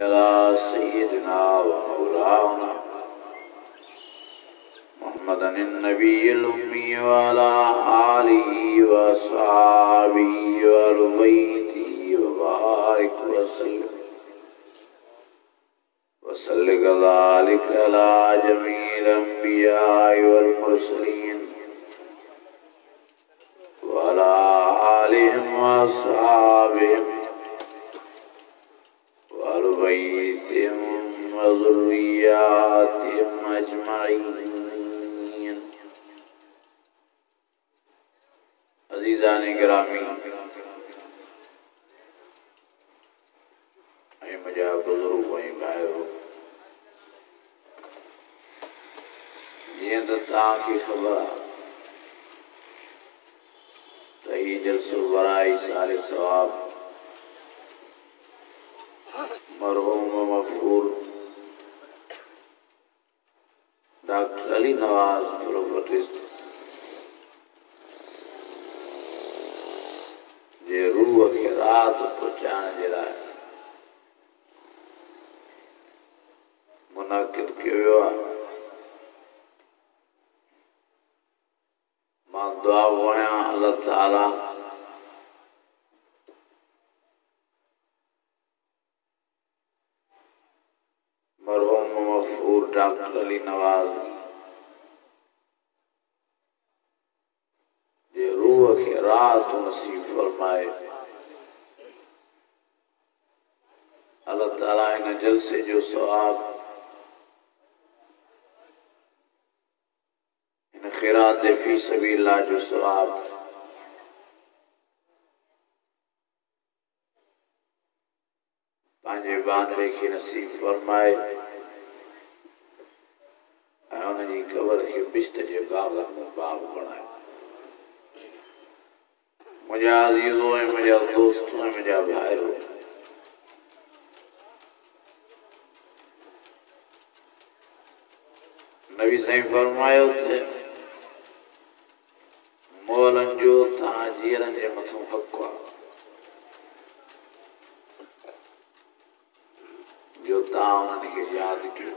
अला सय्यिदिना व मौलाना मुहम्मदन नबिय्यिल उम्मी व अला आलिहि व अस्हाबिहि व अहलि बैतिहि व बारिक व सल्लि कज़ालिका अला जमीइल अंबियाइ वल मुरसलीन व अला आलिहिम व अस्हाबिहिम वलबैतिहिम व ज़ुर्रिय्यातिहिम अजमईन। अज़ीज़ान गिरामी ऐं मुंहिंजा बुज़ुर्ग ऐं भाइरो, जीअं त तव्हांखे ख़बर आहे त हीउ जलसो वराई साल सवाब मरहूम मग़फ़ूर डॉक्टर अली नवाज़ प्रोपर्टिस्ट जे रूह खे राहत पहुचाइण जे लाइ मुनक़िद कयो वियो आहे। मां दुआ घुरियां अल्लाह ताला मरहूम मग़फ़ूर डॉक्टर अली नवाज़ जे रूह खे राहत नसीब फरमाए। अल्लाह ताला इन जलसे जो सवाब इन ख़ैरात फी सबीलिल्लाह जो सवाब पंहिंजे बांदरे खे नसीब फरमाए ऐं उनजी क़बर खे बिश्त जे बाग़नि में बाग़ बणाए। मुंहिंजा अज़ीज़ो ऐं मुंहिंजा दोस्त ऐं मुंहिंजा भाइरो, नबी साईं फरमायो त मोलनि जो तव्हां जीअरनि जे मथां हक़ आहे जो तव्हां उन्हनि खे यादि कयो।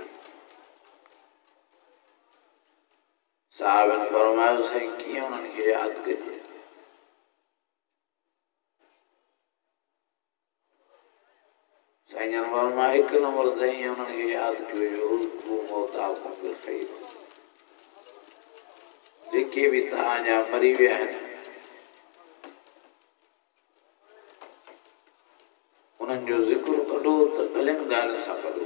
साहिबनि फरमायो साईं कीअं उन्हनि खे यादि कजे? साईं जन फरमाया हिकु नंबर ते ईअं उन्हनि खे यादि कयो जो मौताकुम बिल ख़ैर, जेके बि तव्हांजा मरी विया आहिनि उन्हनि जो ज़िक्र कढो त भलियुनि ॻाल्हियुनि सां कढो।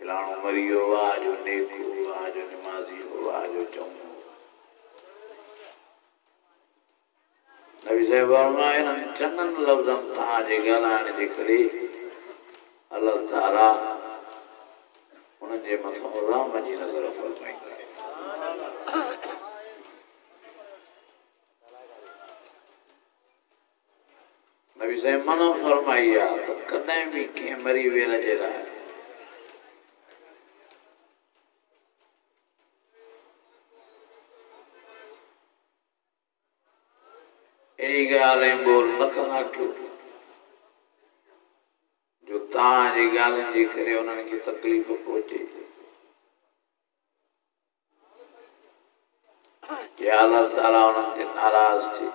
फलाणो मरी वियो, वाह जो नेक हो, वाह जो निमाज़ी हो, वाह जो चङो। नबी साहिब फरमाया इन्हनि चङनि लफ़्ज़नि तव्हांजे ॻाल्हाइण जे करे अल्लाह ताला उन्हनि जे मथां रहम जी नज़र फरमाईंदा। नबी साहिब मना फरमाई आहे त कॾहिं बि कंहिं मरी वियल जे लाइ अहिड़ी ॻाल्हि ऐं ॿोल न कंदा कयो जो तव्हांजी ॻाल्हियुनि जे करे उन्हनि खे तकलीफ़ पहुचे या अल्लाह ताला उन्हनि ते नाराज़ थिए।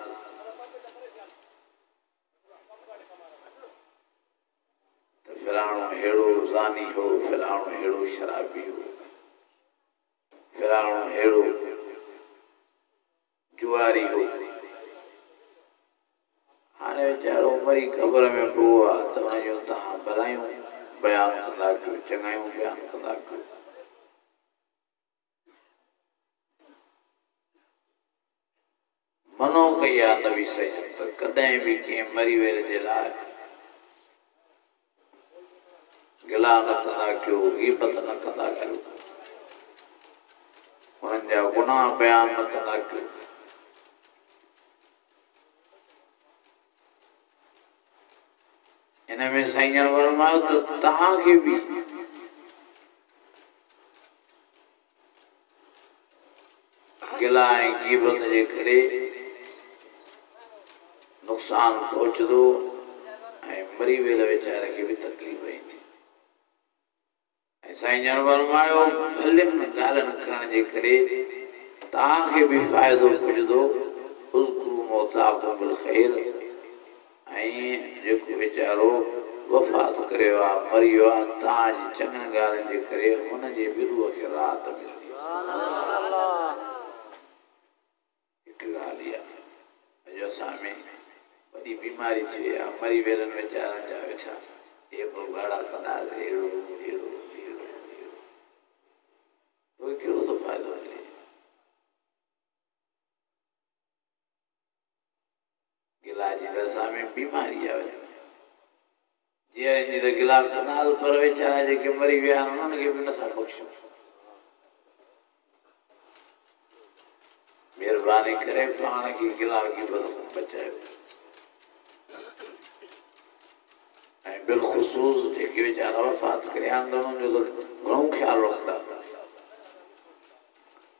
त फलाणो अहिड़ो ज़ानी हो, फलाणो अहिड़ो शराबी हो, फलाणो अहिड़ो जुआरी हो। हाणे वीचारो मरी क़बर में पियो आहे त उन जूं तव्हां भलायूं बयानु कंदा कयो, चङायूं बयानु कंदा कयो। मनो कई आहे नबी साईं त कॾहिं बि कंहिं मरी वियल जे लाइ गिला न कंदा कयो, गीबत न कंदा कयो, उन्हनि जा गुनाह बयान न कंदा कयो। इन में साईं जन फरमायो त तव्हांखे बि गिला ऐं गीबत जे करे नुक़सान पहुंचदो ऐं मरी वेल वीचारे खे बि तकलीफ़ ईंदी। ऐं साईं जन फरमायो भलियुनि ॻाल्हियुनि करण जे करे तव्हांखे बि फ़ाइदो पुॼंदो। उज़्कुरू मौताकुम बिल ख़ैर। ऐं जेको वीचारो वफ़ात करे वियो आहे मरी वियो आहे तव्हांजी चङनि ॻाल्हियुनि जे करे हुनजे बि रूह खे राहत मिलंदी। हिकु ॻाल्हि इहा अॼु असां में वॾी बीमारी थी वई आहे मरी वेलनि वीचारनि जा वेठा हे पोइ भाड़ा कंदासीं अहिड़ो अहिड़ो अहिड़ो अहिड़ो उहे कहिड़ो थो फ़ाइदो मिले। गिला जी त असां में बीमारी आहे जीअं जी त गिला कंदासीं पर वीचारा जेके मरी विया आहिनि उन्हनि खे बि नथा बख़्शूं। मेहरबानी करे पाण खे गिला गिबत बचायो। ऐं बिलख़ुसूस जेके वीचारा वफ़ात करे आहिनि उन्हनि जो त घणो ख़्यालु रखंदा।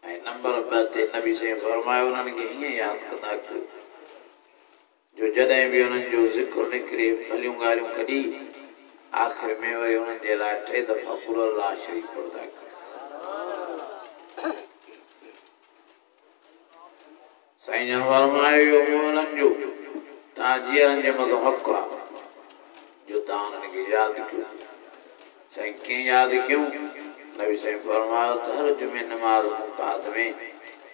ऐं नंबर 2 ते नबी साईं फरमायो उन्हनि खे हीअं यादि कंदा कयो जो जॾहिं बि उन्हनि जो ज़िक्र निकिरे भलियूं ॻाल्हियूं कढी आख़िर में वरी उन्हनि जे लाइ 3 दफ़ा कुल अल्लाह शरीफ़ पढ़ंदा कयो। साईं जन फरमायो इहो मोहननि जो तव्हां जीअरनि जे मथां हक़ आहे जो तव्हां उन्हनि खे यादि कयो। साईं कीअं यादि कयूं? नबी साईं फरमायो त हर जुमे नमाज़ बाद में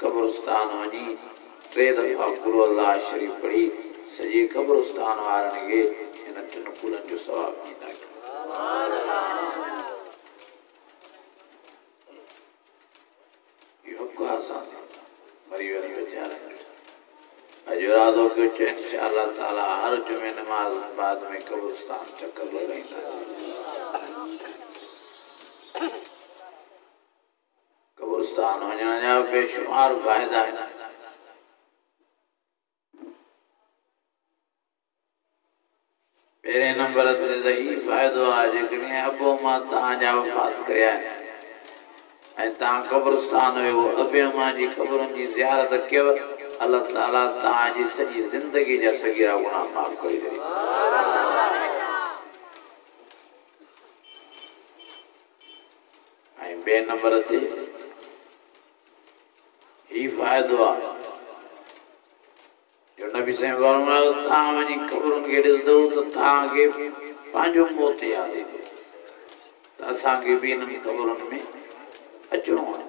कब्रिस्तान वञी 3 दफ़ा कुल अल्लाह शरीफ़ पढ़ी सॼे कब्रिस्तान वारनि खे हिन 3 कुलनि जो सवाबु ॾींदा कयो। इहो हक़ आहे असां मरी वियल वीचारनि जो। अॼु इरादो कयो चए इंशाअल्लाह ताला हर जुमे नमाज़ बाद में कब्रिस्तान चक्कर लॻाईंदा। कब्रिस्तान वञण जा बेशुमार फ़ाइदा आहिनि। पहिरें नंबर ते त ही फ़ाइदो आहे जेकॾहिं अबो मां तव्हांजा वफ़ात करिया आहिनि ऐं तव्हां कब्रिस्तान वियो अबे अम्मा जी क़बरुनि जी ज़ियारत कयव अल्लाह ताला तव्हांजी सॼी ज़िंदगी जा सॻिरा गुनाह माफ़ करे ॾींदो। ऐं ॿिए नंबर ते ही फ़ाइदो आहे जो नबी साईं फरमायो तव्हां वञी क़बरुनि खे ॾिसंदव त तव्हांखे पंहिंजो मौत यादि ईंदो त असांखे बि हिननि क़बरुनि में अचणो आहे।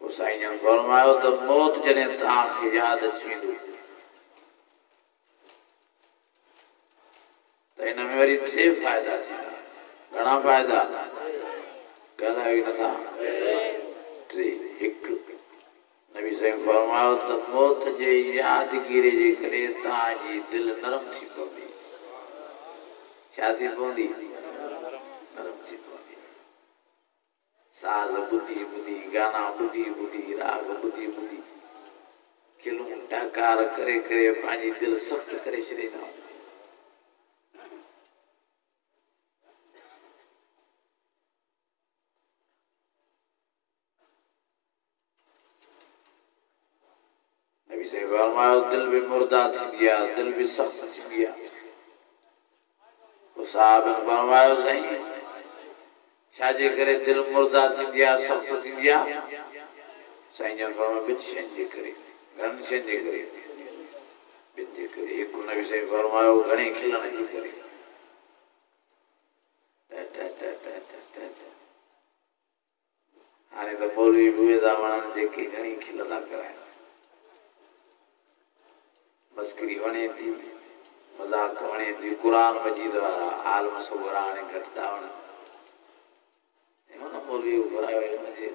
पोइ साईं जन फरमायो त मौत जॾहिं तव्हांखे यादि अची वेंदो त हिन में वरी 3 फ़ाइदा थींदा। घणा फ़ाइदा ॻाल्हायो ई नथा। 3 1 नबी साईं फरमायो त मौत जे यादगिरी जे करे तव्हांजी दिलि नरम थी पवंदी। छा थी पवंदी? नरम थी पवंदी। साज़ ॿुधी ॿुधी गाना ॿुधी ॿुधी राग ॿुधी ॿुधी खिलूं टाकार करे करे पंहिंजी दिलि सख़्तु करे छॾींदा। नबी साईं फरमायो दिलि बि मुर्दा थींदी आहे दिलि बि सख़्तु थींदी आहे। पोइ साहिब फरमायो साईं छाजे करे दिलि मुर्दा थींदी आहे सख़्तु थींदी आहे? साईं जन फरमायो 2 शयुनि जे करे। घणनि शयुनि जे करे? 2 जे करे। हिकु नबी साईं फरमायो घणे खिलण जे करे। हाणे त मौलवी बि उहे था वणनि जेके घणी खिल था कराइनि। मस्करी वणे थी मज़ाक वणे थी क़ुरान मजीद वारा आलम सवरा हाणे घटि था वणनि। हुन मौलवी घुरायो हुनजे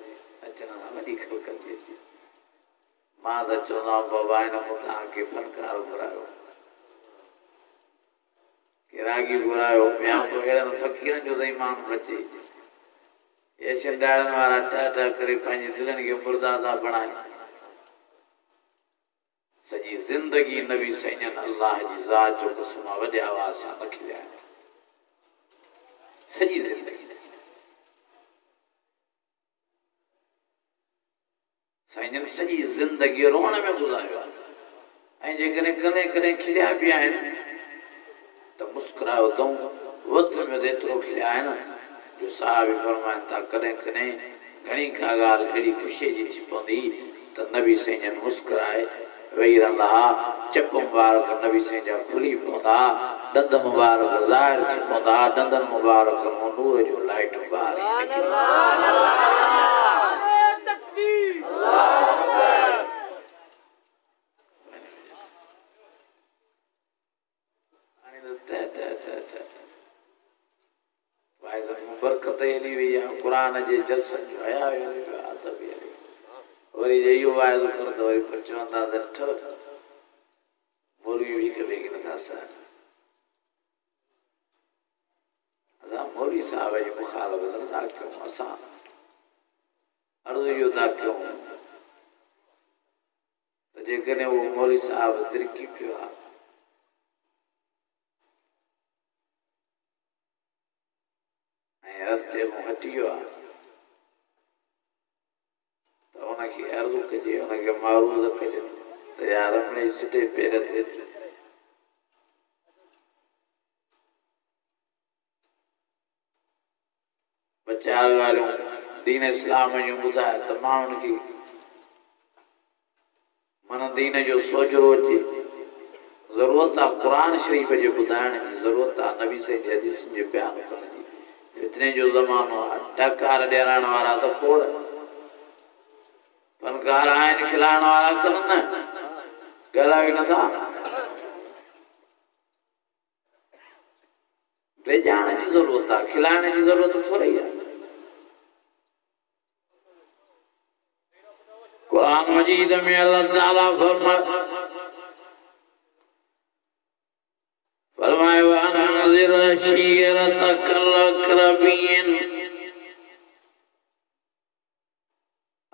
अचण सां वॾी ख़लक़ थी अचे। मां त चवंदो आहियां बाबा हिन खां तव्हांखे फनकार घुरायो के रागी घुरायो ॿिया को अहिड़नि फ़क़ीरनि जो त ईमान बचे। ये शिंदाड़नि वारा टा करे पंहिंजी दिलनि खे मुर्दा था बणाइनि। सॼी ज़िंदगी नबी साईं अल्लाह जी ज़ात जो क़स्म वॾे आवाज़ सां न खिलिया आहिनि। सॼी ज़िंदगी साईं जन सॼी ज़िंदगी रोअण में गुज़ारियो आहे ऐं जेकॾहिं कॾहिं कॾहिं खिलिया बि आहिनि त मुस्कुरायो अथऊं वक़्त में एतिरो खिलिया आहिनि जो साहिब फरमाइनि था कॾहिं कॾहिं घणी का ॻाल्हि अहिड़ी ख़ुशीअ जी थी पवंदी त नबी साईं जन मुस्कुराए वेही रहंदा हुआ चप मुबारक नबी साईं जा खुली पवंदा दंद मुबारक ज़ाहिर थी पवंदा दंदनि मुबारक मां नूर जो लाइट ॿारी बरकत हली वई आहे क़ुरान जे जलसन जो हया वरी इहो वाइदो कर त वरी पोइ चवंदा त ठह मौलवी हिक ॿिए खे नथा सहनि असां मौलवी साहिब जी मुखालफ़त नथा कयूं असां अर्ज़ु इहो था कयूं त जेकॾहिं उहो मौलवी साहिब तरक़ी पियो आहे रस्ते में हटी वियो आहे त उनखे अर्ज़ु कजे उनखे मारूज़ कजे त यार मिड़ेई सिधे पेर ते ॿ चारि ॻाल्हियूं दीन इस्लाम जूं ॿुधाए त माण्हुनि खे माना दीन जो सोजरो अचे ज़रूरत आहे क़ुरान शरीफ़ जे ॿुधाइण जी ज़रूरत आहे नबी साईं जे हदीस जे बयान करण जी इतने जो ज़मानो आहे ढकार ॾियारण वारा त खोड़ फनकार आहिनि खिलाइण वारा कनि न ॻाल्हायो नथा वेझाइण जी ज़रूरत आहे खिलाइण जी ज़रूरत थोरी आहे क़ुरान मजीद में अल्लाह ताला फरमाए वअनज़िर अशीरतकल अक़रबीन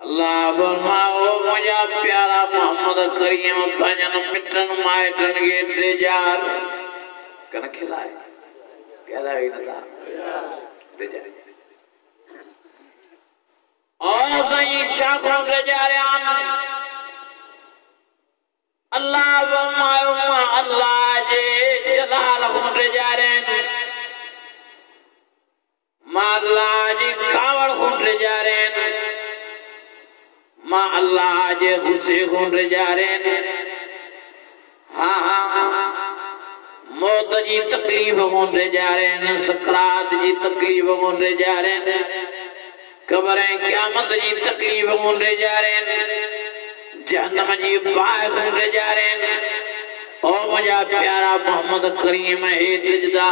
अल्लाह फरमाओ मुंहिंजा प्यारा मोहम्मद करीम पंहिंजनि मिटनि माइटनि खे ॾिजार कन खिलाए ॻाल्हायो नथा ॾिजार ओ साईं शाखों ॾिजारियान अल्लाह फरमायो मां अल्लाह जे जलाल को ॾिजारनि मां अल्लाह जी कावड़ को ॾिजारनि मां अल्लाह जे गुस्से को ॾिजारनि हाँ मौत जी तकलीफ़ को ॾिजारनि सकरात जी तकलीफ़ को ॾिजारनि कब्र ऐं क़यामत जी तकलीफ़ को ॾिजारनि जहन्नम जी बाहि को ॾिजारनि ओ मुंहिंजा प्यारा मोहम्मद करीम हेठि ॾिजदा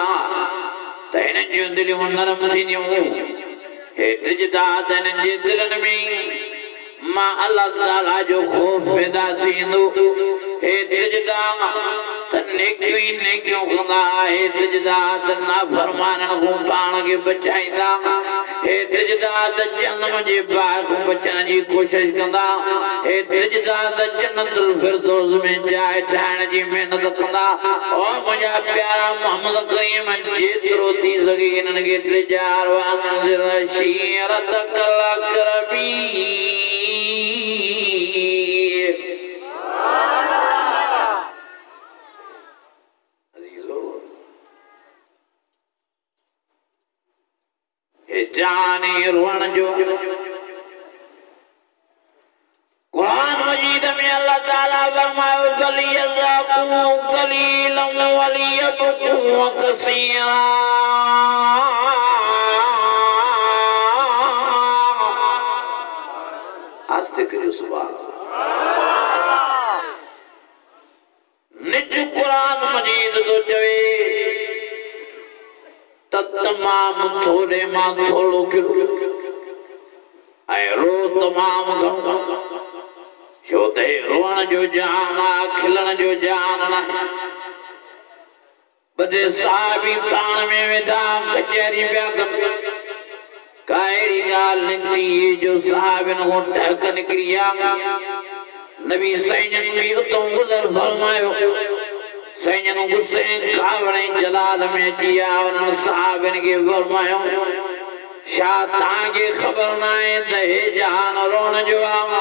त हिननि जूं दिलियूं नरम थींदियूं हेठि ॾिजदा त हिननि जे दिलनि में मां अल्लाह ताला जो ख़ौफ़ पैदा थींदो हेठि ॾिजदा त नेकियूं ई नेकियूं कंदा हेठि ॾिजदा त नाफ़रमाननि खां पाण खे बचाईंदा हेठि ॾिजदा त जहन्नम जे बाहि खां बचण जी कोशिश कंदा हेठि ॾिजदा त जन्नतुल फिरदौस में जाइ ठाहिण जी महिनत कंदा ओ मुंहिंजा प्यारा मोहम्मद करीम जेतिरो थी सघे हिननि खे ॾिजार वअनज़िर अशीरतकल अक़रबीन जाने रोण जो कुरान मजीद में अल्लाह ताला फरमायो फलियज़ाकू कलीलन वलियबकू कसीरा आस्ते करियो सुभान निज कुरान मजीद तो चवे तमाम थोड़े मां थोड़ो ऐं रो तमाम घणो छो त रोअण जो जान आहे खिलण जो जान न बदे साहिबी पाण में वेठा कचहरी पिया कनि का अहिड़ी ॻाल्हि निकिती जो साहिबनि खां टहक निकिरी आहे नबी साईं बि उतां गुज़र फरमायो साईं गुस्से कावड़े जलाल में जिया उन्हनि साहिबनि खे फरमायो छा तव्हांखे ख़बर न आहे त हे जहान रोअण जो आहे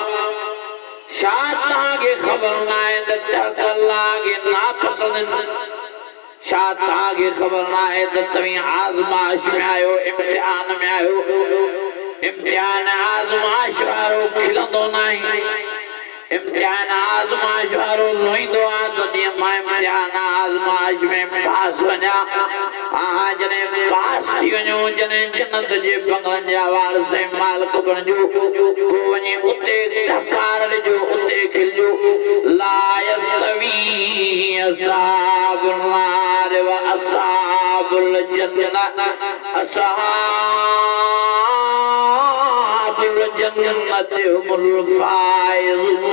शाता के खबर ना है दत्तकल्ला के नापसंद शाता के खबर ना है दत्तवी आजमाइश में आयो इम्तिहान में आयो इम्तिहान आजमाइश वारो खिलंदो नहीं इम्तिहान आजमाइश वारो रोइंदो आ तो दिया मां इम्तिहान आजमाइश में पास वञा आ जने पास थी वञो जने जन्नत जे बंगलन जा वार से मालिक बणजो को वञे उते धकार जो उते खिलजो ला यस्तवी असहाबुल नार व असहाबुल जन्नत असहाबुल जन्नत हुमुल फाइज़ून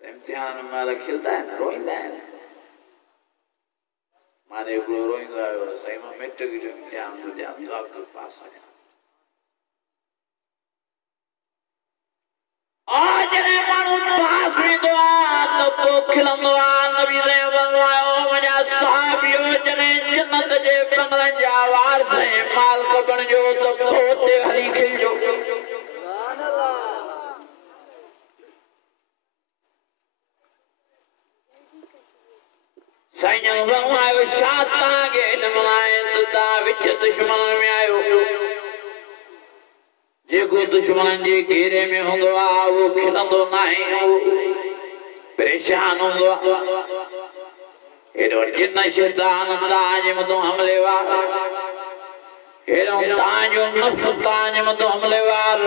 इम्तिहान में माला खिलता है ना रोइंदा है माने को रोइंदा है सही में मैट्रिक जो इम्तिहान तो जाम तो आपके पास आ आज ने मानो पास में तो तो खिलंदो नबी ने बनवायो मजा साहबियो जने जन्नत जे बंगलन जा वार से माल को बनजो तो पोते हली खिलजो सुभान अल्लाह साईं बनवायो शाता के नमलाए दा विच दुश्मन में आयो जेको दुश्मन जे घेरे में होंदो आ वो खिलंदो नहीं परेशान होंदो एडो जिन्न शैतान ताज मतो हमलेवार एडो ताजो नफ्स ताज मतो हमलेवार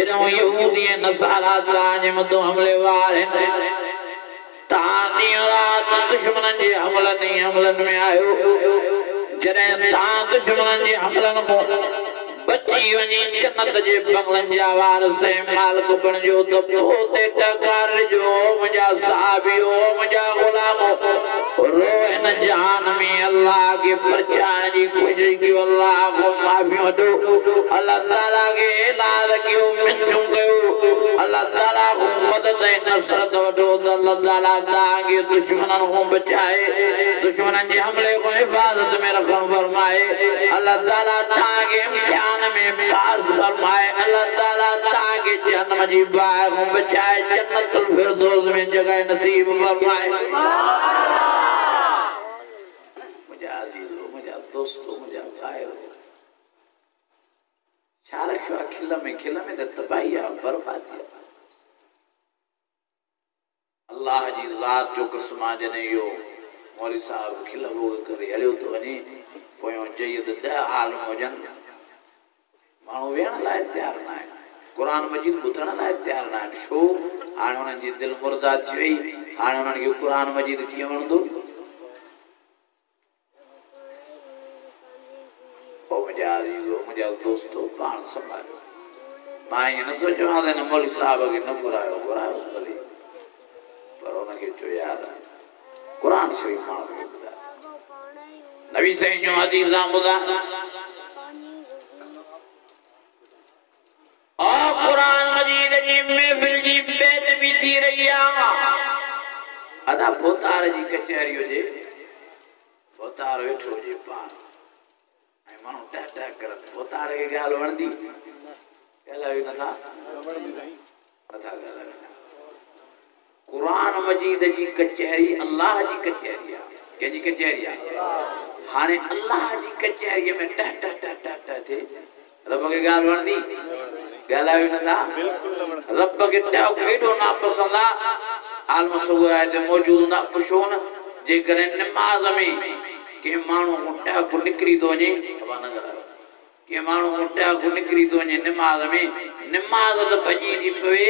एडो यहूदी नसारा ताज मतो हमलेवार तानी रात दुश्मन जे हमलन में आयो जरे ता दुश्मन जे हमलन को बची वनी जन्नत जे बंगलन जा वार से मालिक बणजो तो पोते टकार जो मुजा साहबियो मुजा गुलामो रो इन जान में अल्लाह के परचान जी खुशी की अल्लाह को माफी वठो अल्लाह ताला के इलाज कियो मिठू कयो अल्लाह ताला को मदद ऐं नसरत वठो अल्लाह ताला ताके दुश्मनन को बचाए दुश्मनन जे हमले को हिफाजत में रखन फरमाए अल्लाह ताला ताके इम्तिहान में पास फरमाए अल्लाह ताला ताके जहन्नम जी बाग को बचाए जन्नतुल फिरदौस में जगह नसीब फरमाए मुझे अजीजों मुझे दोस्तों मुझे भाइयों शारक खिला में तबाही बर्बादी अल्लाह जी ज़ात जो कसमा जने यो मौलवी साहब खिला लोग करे हलियो तो वनी पोयो जयद 10 आलम वजन मानो वेण लाइ तैयार ना है कुरान मजीद बुधण लाइ तैयार ना है छो हाणे उनन जी दिल मुर्दा थी वई हाणे उनन के कुरान मजीद कियो वणदो ओ मुझे अजीजो मुझे दोस्तों पान संभालो मां ये न सोचो हां न मौलवी साहब के न बुरायो भली पर उनके जो यार कुरान शरीफ मानो बुधा नबी सही जो हदीसा बुधा ओ कुरान मजीद जी महफिल जी बेदबी थी रही आ अदा बोतार जी कचहरी जे बोतार वेठो जे पान आई मानो टाटा कर बोतार के गाल वणदी गालायो नथा गालायो कुरान मजीद जी कचहरी अल्लाह जी कचहरी के जी कचहरी हाने अल्लाह जी कचहरी में टाटा टाटा थे रब के गाल वणदी गालायो नथा रब के टाव केडो ना पसंद आलम सुगो आए मौजूद ना पुछोन जे करे नमाज में के मानो मुट्टा को निकरी तो वने के मानो मुट्टा को निकरी तो वने नमाज में नमाज तो भजी थी पवे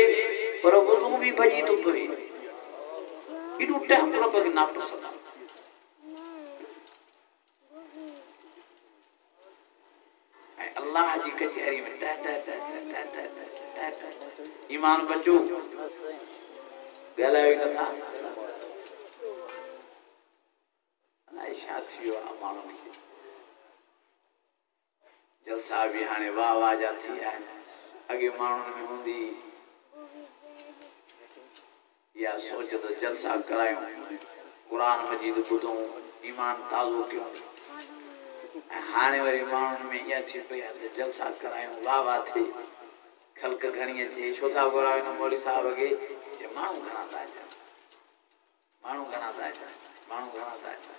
पर वुजू भी भजी तो पवे इडू टाइम रब के ना पसंद अल्लाह जी कचहरी में टा टा टा टा टा टा टा ईमान बचो गलायो नथा आयशा थियो अमानो जलसा भी हाने वाह वाह जाती है अगे मानन में हुंदी या सोच तो जलसा करायो कुरान मजीद ॿुधूं ईमान ताज़ो कयूं हाणे वरी माण्हुनि में इहा थी पई आहे त जलसा करायूं वाह वाह थिए ख़ल्क घणी अचे छो था घुरायो हिन मौलवी साहिब खे जे माण्हू घणा था अचनि माण्हू घणा था अचनि माण्हू घणा था अचनि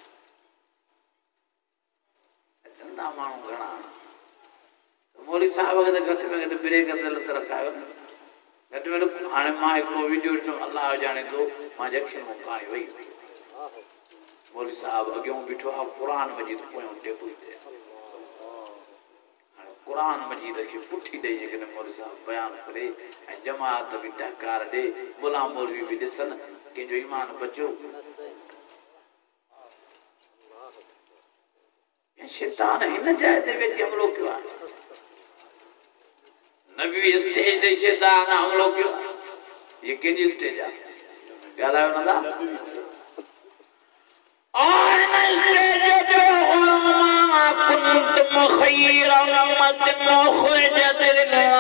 अचनि था माण्हू घणा मौलवी साहिब खे त घटि में घटि ब्रेक ते लत रखायो न घटि में घटि हाणे मां हिकिड़ो वीडियो ॾिठो अलाह ॼाणे थो मां जंक्शन में पाणी वई मौलवी साहिब अॻियों बीठो आहे क़ुरान मजीद पोयों टेबल ते हाणे क़ुरान मजीद खे पुठी ॾेई जेकॾहिं मौलवी साहिब बयानु करे ऐं जमात बि टहकार ॾे गुलाम मौलवी बि ॾिसनि कंहिंजो ईमान बचियो शैतान हिन जाइ ते वेठी हमलो कयो आहे नबी स्टेज ते शैतान हमलो कयो ये केजी स्टेज आहे ॻाल्हायो नथा और स्टेज पे मा कुंतुम खैर उम्मतिन उखरिजत लिन्नास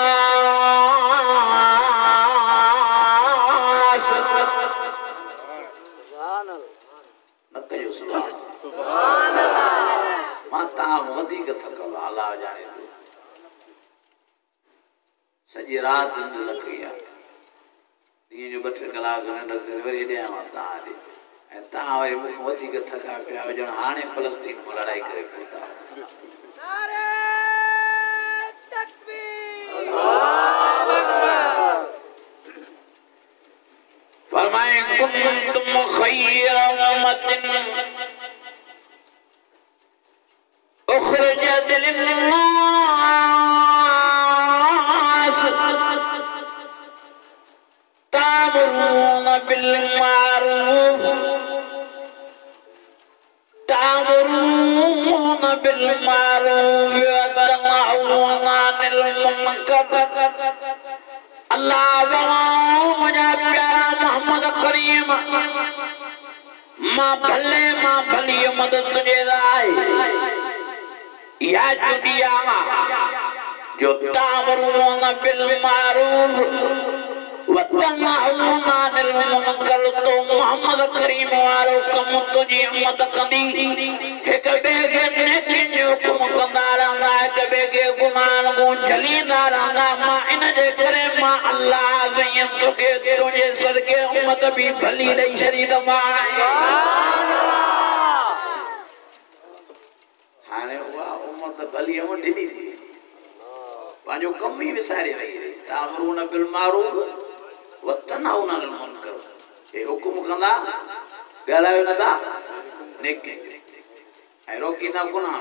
सुभान अल्लाह न कयो सुभान अल्लाह मां तव्हां वधीक थकल अलाह ॼाणे थो सॼी राति निंड न कई आहे ॾींहं जो 2-3 कलाक निंड करे वरी ॾियां मां तव्हां ॾे ऐं तव्हां वरी मूंखां वधीक थका पिया ॼण हाणे फ़लस्तीन में लड़ाई करे पहुता फरमाए कुंतुम खैर उम्मतिन उखरिजत लिन्नास तामुरून बिल मारूफ व तनहून अनिल मुनकर अल्लाह मुझा प्यारा मोहम्मद करीम मां भली मदद तुझे लाइ या जुदिया जो तामुरून बिल मारूफ व तनहून अनिल मुनकर तो मोहम्मद करीम वारो कम तुझी उम्मत कंदी एक बेगे नेकिन जो हुकुम कंदा रहंदा एक बेगे गुनाहन को झलींदा रहंदा मां इन जे करे मां अल्लाह ज़यन तोखे तुझे सदके उम्मत भी भली ॾेई छॾी त मां हाणे उहा उम्मत भली ढिली थी पंहिंजो कम ई विसारे वई तामुरून बिल मारूफ व तनहून अनिल मुनकर हे हुकुम कंदा ॻाल्हायो नथा नेकी ऐं रोकींदा गुनाह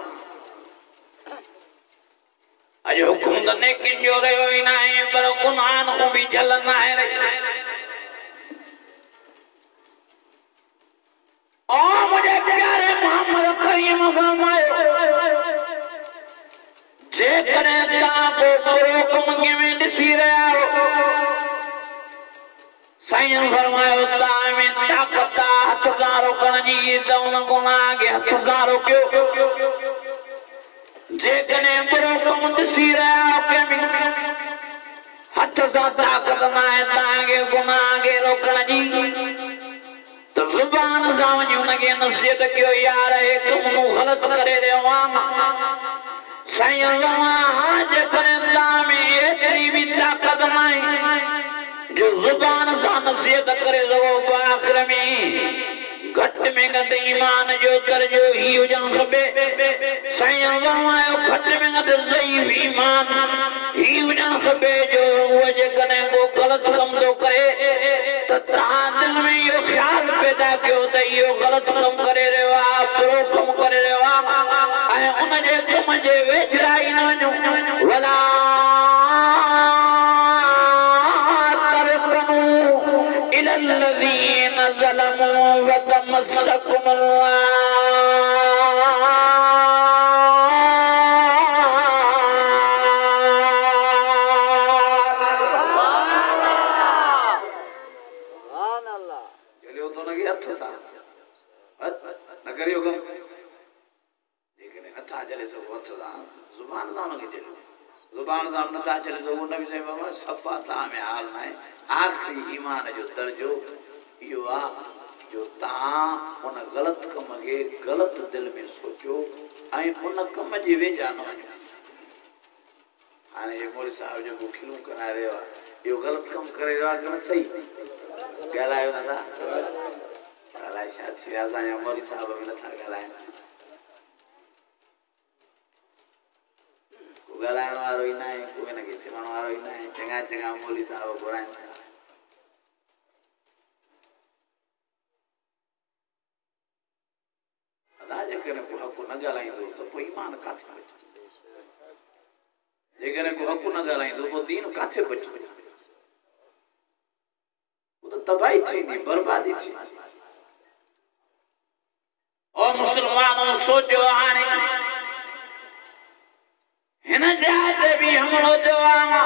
अॼु हुकुम त नेकिन जो रहियो ई न आहे पर गुनाहन को बि झलन आहे ओ मुझे प्यारे मोहम्मद करीम फरमायो जेकॾहिं तव्हां को बुरो कम में ॾिसी रहिया हो साईं फरमायो तव्हां में ताक़त हथ सां रोकण जी त उन गुनाह खे हथ सां रोकियो जेकॾहिं बुरो कम ॾिसी रहिया हो कंहिं हथ सां ताक़त न आहे तव्हांखे गुनाह खे रोकण जी त ज़ुबान सां वञी हुनखे नसीहत कयो यार हे कम तूं ग़लति करे रहियो आहे साईं जेकॾहिं तव्हां में एतिरी बि ताक़त न आहे जो ज़ुबान सां नसीहत करे सघो आख़िर में घटि में घटि ईमान जो दर्जो ही हुजणु खपे साईं फरमायो घटि में घटि ज़ईफ़ ईमान ही हुजणु खपे जो उहो जेकॾहिं को ग़लति कमु थो करे त तव्हां दिलि में इहो ख़्यालु पैदा कयो त इहो ग़लति कमु करे रहियो आहे बुरो कमु करे रहियो आहे ऐं उन जे कम जे वेझिराई न वञो वला الذين ظلموا وتمسكم जुबान सां नथा चले तो नबी साईं बाबा सफ़ा तव्हां में हाल न आहे आख़िरी ईमान जो दर्जो इहो आहे जो तहां उन गलत कम के गलत दिल में सोचो ऐं उन कम जे वेझा न वञो। हाणे मोरी साहब जो खिलूं कराए रहियो आहे इहो ग़लति कमु करे रहियो आहे कि न सही ॻाल्हायो नथा अलाए छा थी वियो असांजा मोरी साहब बि नथा ॻाल्हाइनि को ॻाल्हाइण वारो ई न आहे को हिनखे चवण वारो ई न आहे चङा चङा मोरी साहब घुराइनि था अदा जेकॾहिं को हक़ न ॻाल्हाईंदो त पोइ ईमान किथे बचे जेकॾहिं को हक़ न ॻाल्हाईंदो पोइ दीन किथे बचे तबाही थींदी बर्बादी थींदी ओ मुसलमानों सोचो हाणे हिन जाइ ते बि हमलो थियो आहे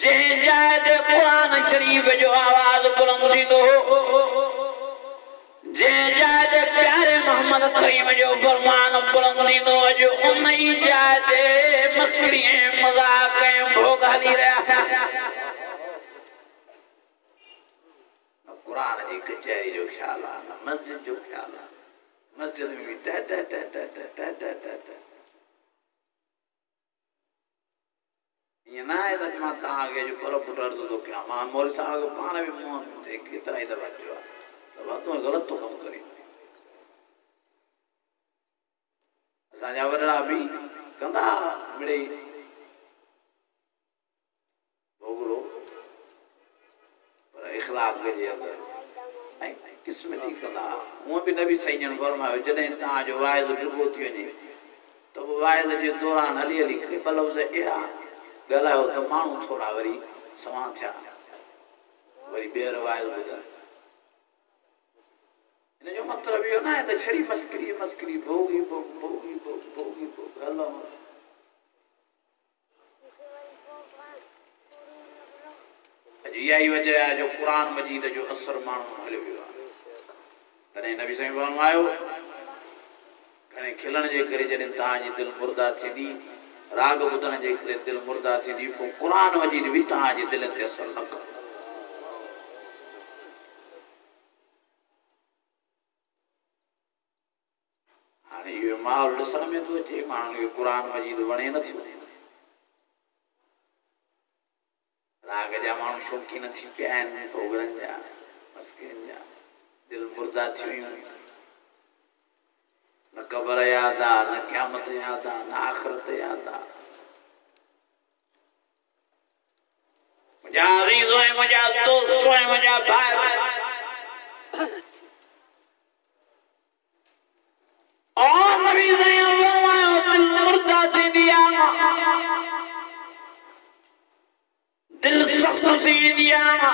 जंहिं जाइ ते क़ुरान शरीफ़ जो आवाज़ बुलंद थींदो जंहिं जाइ ते प्यारे मोहम्मद करीम जो फरमान बुलंद थींदो अॼु उन ई जाइ ते मस्करी ऐं मज़ाक ऐं भोग हली रहिया कुरान जी कचहरी जो ख्याल आहे न मस्जिद जो ख्याल आहे मस्जिद में भी ट ट ट ट ट ट ट ट ये ना है त मां तव्हांखे जो पर पुट अर्ज़ु थो कयां मां मौलवी साहब खे पाण बि मुंहं ते केतिरा ई दफ़ा चयो आहे त भाउ तूं ग़लति थो कमु करीं असांजा वॾड़ा बि कंदा मिड़ेई भोगड़ो पर इख़लाक़ जे अंदरि किस्मती कंदा हूअं बि नबी सही ॼण फरमायो जॾहिं तव्हांजो वाइज़ ॾिघो थी वञे त पोइ वाइज़ जे दौरान हली हली करे ॿ लफ़्ज़ अहिड़ा ॻाल्हायो त माण्हू थोरा वरी सवां थिया वरी ॿीहर वाइज़ ॿुधनि हिन जो मतिलबु इहो न आहे त छड़ी मस्करी मस्करी भोगी भोग भोगी भोग भोगी भोग हलो इहा ई वजह आहे जो क़ुरान मजीद जो असर माण्हू हलियो वियो आहे तॾहिं नबी साईं फरमायो घणे खिलण जे करे जॾहिं तव्हांजी दिलि मुर्दा थींदी राग ॿुधण जे करे दिलि मुर्दा थींदी पोइ क़ुरान मजीद बि तव्हांजी दिलि ते असर न कंदो हाणे इहो माहौल ॾिसण में थो अचे माण्हुनि खे क़ुरान मजीद वणे नथो राग जा माण्हू शौक़ीन थी पिया आहिनि भोगड़नि जा मस्किन जा दिल मुर्दा थी वियूं न क़बर याद आहे न क़यामत याद आहे न आख़िरत याद आहे मुंहिंजा अज़ीज़ ऐं मुंहिंजा दोस्त ऐं मुंहिंजा भाई और नबी ने फरमायो दिल मुर्दा थींदी आहे दिल सख्त थींदी आहे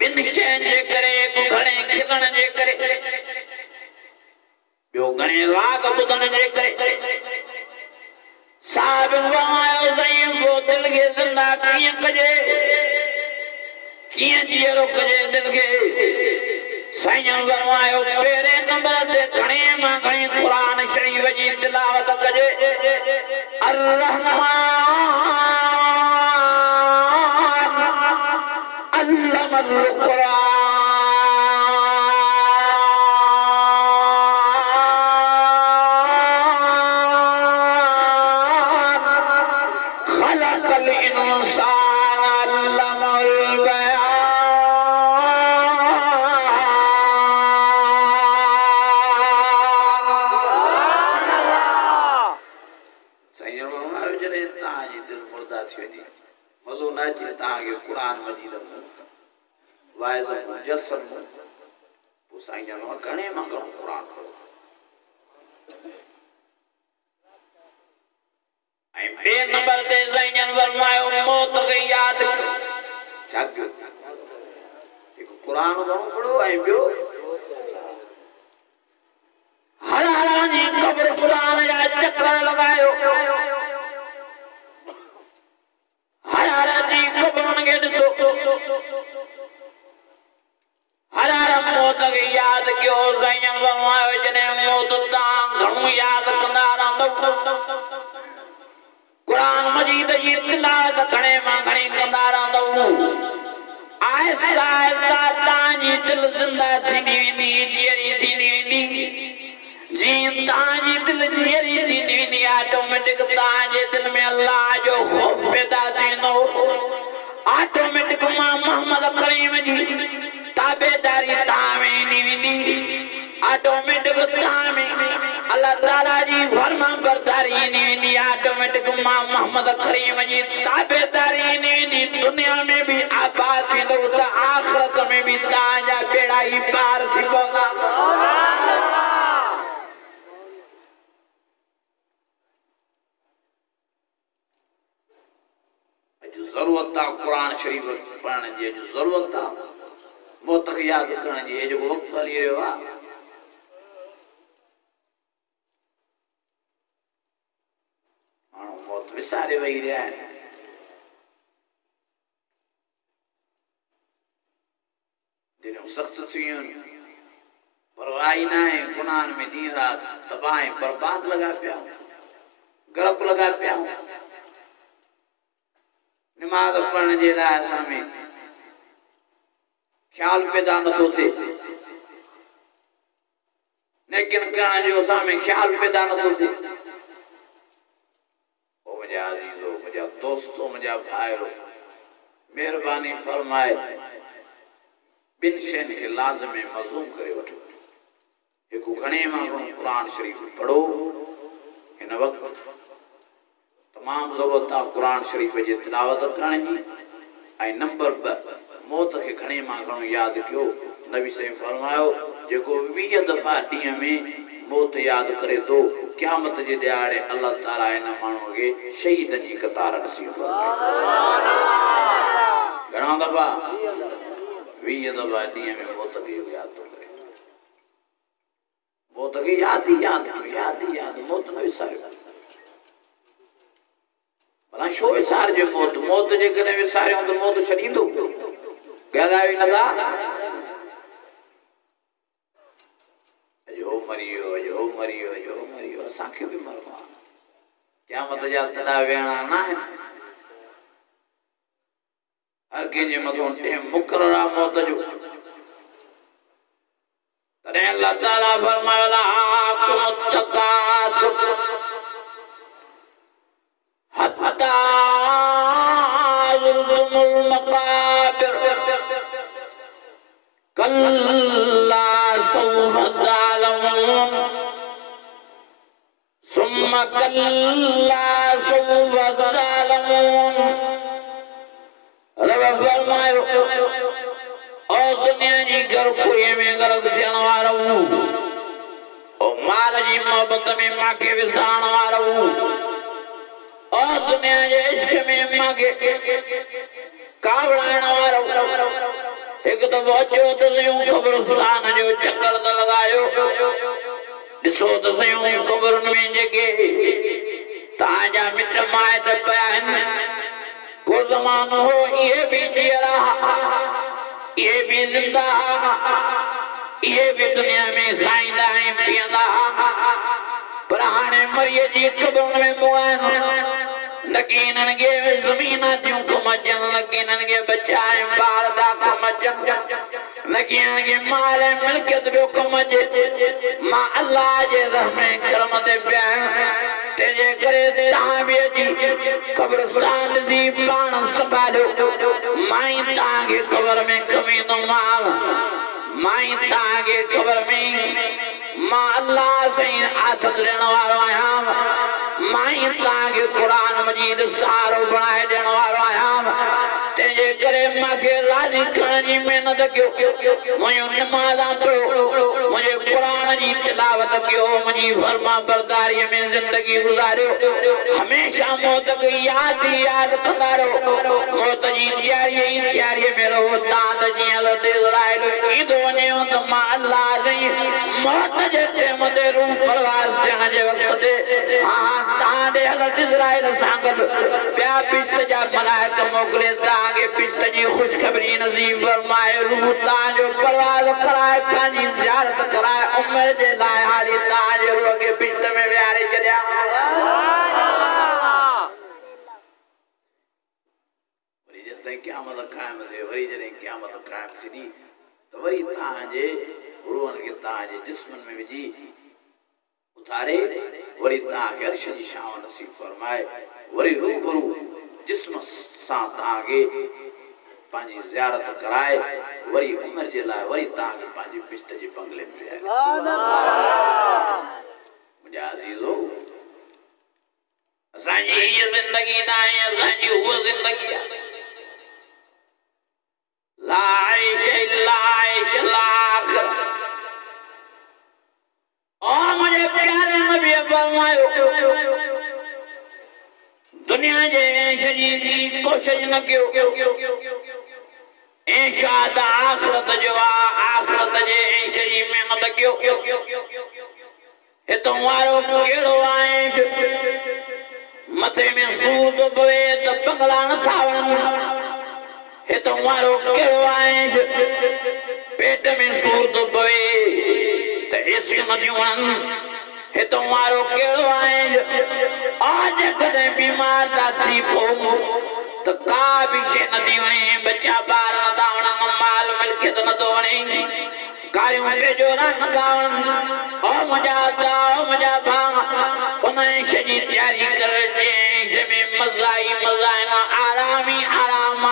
बिन शयुनि जे करे घणे खिलण जे करे ॿियो घणे राग ॿुधण जे करे साहिब फरमायो साईं वो दिल खे ज़िंदा कीअं कजे कीअं जीअरो कजे दिल खे साईं फरमायो पहिरें नंबर ते घणे मां घणे क़ुरान शरीफ़ जी तिलावत कजे अर्रहमान अल्लमल क़ुरान खलक़ल इंसान अल्लमल बयान सही फरमायो जॾहिं तव्हांजी दिलि मुर्दा थी वञे मज़ो न अचे तव्हांखे क़ुरान मजीद वाइज़ जलसन पोइ साईं जन घणे मां घणो क़ुरान पढ़ो ऐं ॿिए नंबर ते साईं जन फरमायो मौत खे यादि कयो छा कयो हिकु क़ुरान घणो पढ़ो ऐं ॿियो हर हरानी क़ब्रिस्तान जा चकर लॻायो हर हर जी क़ब्रुनि खे ॾिसो हर हर मौत खे यादि कयो साईं फरमायो जॾहिं मौत तव्हां घणो यादि कंदा रहंदव क़ुरान मजीद जी तिलावत घणे मां घणी कंदा रहंदव आहे आहिस्ता आहिस्ता तव्हांजी दिल ज़िंदा थींदी वेंदी जीअरी थींदी वेंदी जीअं तव्हांजी दिल जीअरी थींदी वेंदी ऑटोमेटिक तव्हांजे दिल में अल्लाह जो ख़ौफ़ पैदा थींदो ऑटोमेटिक मां मोहम्मद करीम जी ताबेदारी तव्हां में ईंदी वेंदी ऑटोमेटिक तव्हां में अल्लाह ताला जी फर्मा बरदारी ईंदी वेंदी ऑटोमेटिक मां मोहम्मद करीम जी ताबेदारी ईंदी वेंदी दुनिया में भी आबाद थींदो त आख़िरत में भी तव्हांजा बेड़ा ई पार थी पवंदा ज़रूरत आहे क़ुरान शरीफ़ पढ़ण जी अॼु ज़रूरत आहे मौत खे यादि करण जी जेको वक़्तु हली रहियो आहे माण्हू मौत विसारे वेही रहिया आहिनि दिलियूं सख़्तु थी वियूं आहिनि परवाह ई न आहे गुनाहनि में ॾींहुं राति तबाह ऐं बर्बाद लॻा पिया गर्क लॻा पिया नमाज़ पढ़ने जे लाइ असां में ख्याल पैदा नथो थिए नेकिन करण जो असां में ख्याल पैदा नथो थिए ओ मुंहिंजा अज़ीज़ो मुंहिंजा दोस्तो मुंहिंजा भाइरो महिरबानी फरमाए ॿिनि शयुनि खे लाज़िम मज़ूम करे वठो हिकु घणे मां घणो क़ुरान शरीफ़ पढ़ो हिन वक़्तु तमाम ज़रूरत आहे क़ुरान शरीफ़ जी तिलावत करण जी ऐं नंबर 2 मौत खे घणे मां घणो यादि कयो नबी साईं फरमायो जेको 20 दफ़ा ॾींहं में मौत यादि करे थो क़यामत जे ॾियारे अल्लाह ताला हिन माण्हूअ खे शहीदनि जी कतार नसीब फरमाए घणा दफ़ा 20 दफ़ा ॾींहं में मौत खे यादि थो करे मौत खे यादि ई यादि मौत न विसारियो भला छो विसारिजे मौत जेकॾहिं विसारियूं त मौत छॾींदो ॻाल्हायो ई नथा अॼु हो मरी वियो असांखे बि मरणो आहे क़यामत जा तॾा वेहणा न आहिनि हर कंहिंजे मथां टाइम मुक़ररु आहे मौत जो तॾहिं अल्लाह ताला फरमायो हत्ता ज़ुर्तुमुल मक़ाबिर कल्ला सौफ तालमून सुम्मा कल्ला सौफ तालमून रब फरमायो ओ दुनिया जी गर्कुए में गर्क थियण वारो ओ माल जी मोहब्बत में मांखे विसारण वारो और दुनिया जे इश्क में मांखे कावड़ाइण वारो एक दफ़ो अचो त सयूं क़ब्रिस्तान जो चक्कर त लॻायो ॾिसो त सयूं क़ब्रुनि में जेके तव्हांजा मिट माइट पिया आहिनि को ज़मानो हो इहे बि जीअरा इहे बि ज़िंदा इहे बि दुनिया में खाईंदा ऐं पीअंदा पर हाणे मरीअ जी क़ब्रुनि में मुआ आहिनि लगी इन्हनि खे ज़मीन थियूं कमजनि लगी इन्हनि खे बचा ऐं ॿार था कमजनि लगी इन्हनि खे माल ऐं मिल्कियत पियो कमजे मां अल्लाह जे रहम करम ते पिया तंहिंजे करे तव्हां बि अची क़ब्रिस्तान ॾिसी पाण संभालियो मां ई तव्हांखे क़बर में कमींदोमांव मां ई तव्हांखे क़बर में मां अल्लाह साईं आथत ॾियण वारो आहियां मां ई तव्हांखे क़ुरान मजीद सहारो बणाए ॾियण वारो आहियां तंहिंजे करे मूंखे राज़ी करण जी महिनत कयो मुंहिंजो नमाज़ पढ़ो मुंहिंजे क़ुरान जी तिलावत कयो मुंहिंजी फर्मा बरदारीअ में ज़िंदगी गुज़ारियो हमेशह मौत खे यादि कंदा रहो मौत जी तयारीअ में रहो तव्हां त जीअं इज़राइल ईंदो वञेव त मां अल्लाह साईं मौत जे टाइम ते रूह परवाज़ थियण जे वक़्त ते तव्हां ॾे हलत इज़राइल सां गॾु ॿिया बिश्त जा मलाइक मोकिले तव्हांखे बिश्त जी ख़ुशख़बरी नसीब फरमाए रूह तव्हांजो परवाज़ कराए पंहिंजी ज़ियारत कराए उमिरि जे लाइ हाली तव्हांजे रूह खे बिश्त में विहारे छॾिया वरी जेसिताईं क़यामत क़ाइम से वरी जने क़यामत कायम थी तो वरी ताजे रूहन के ताजे जिस्मन में विजी उतारे वरी ताके अर्श जी शान नसीब फरमाए वरी रूबरू जिस्म सा तागे पांजी ज़ियारत कराए वरी उम्र जे लाए वरी ताके पांजी बिस्त जे बंगले में जाए मुझे अजीजो असांजी ये जिंदगी ना है असांजी वो जिंदगी है ला आइश इल्ला आइश लाखिर ओ मुझे प्यारे नबी फरमायो दुनिया जे शरीर की कोशिश न कयो इंशाद आखिरत जो आखिरत जे शरीर में न कयो हे तुम्हारो केड़ो आए मथे में सूद पवे तो बंगला न थावण हे तुम्हारो केड़ो आए पेट में सूद पवे तो ऐसी नदियों हे तुम्हारो केड़ो आए आज कदे बीमार ता थी पो तो का भी शे नदियों बच्चा बार न दावण माल मिलकियत न दोवणे कारियों पे जो न दावण ओ मजा भांग उन्हें शजी तैयारी कर दे इसमें मज़ाई न आरामी आराम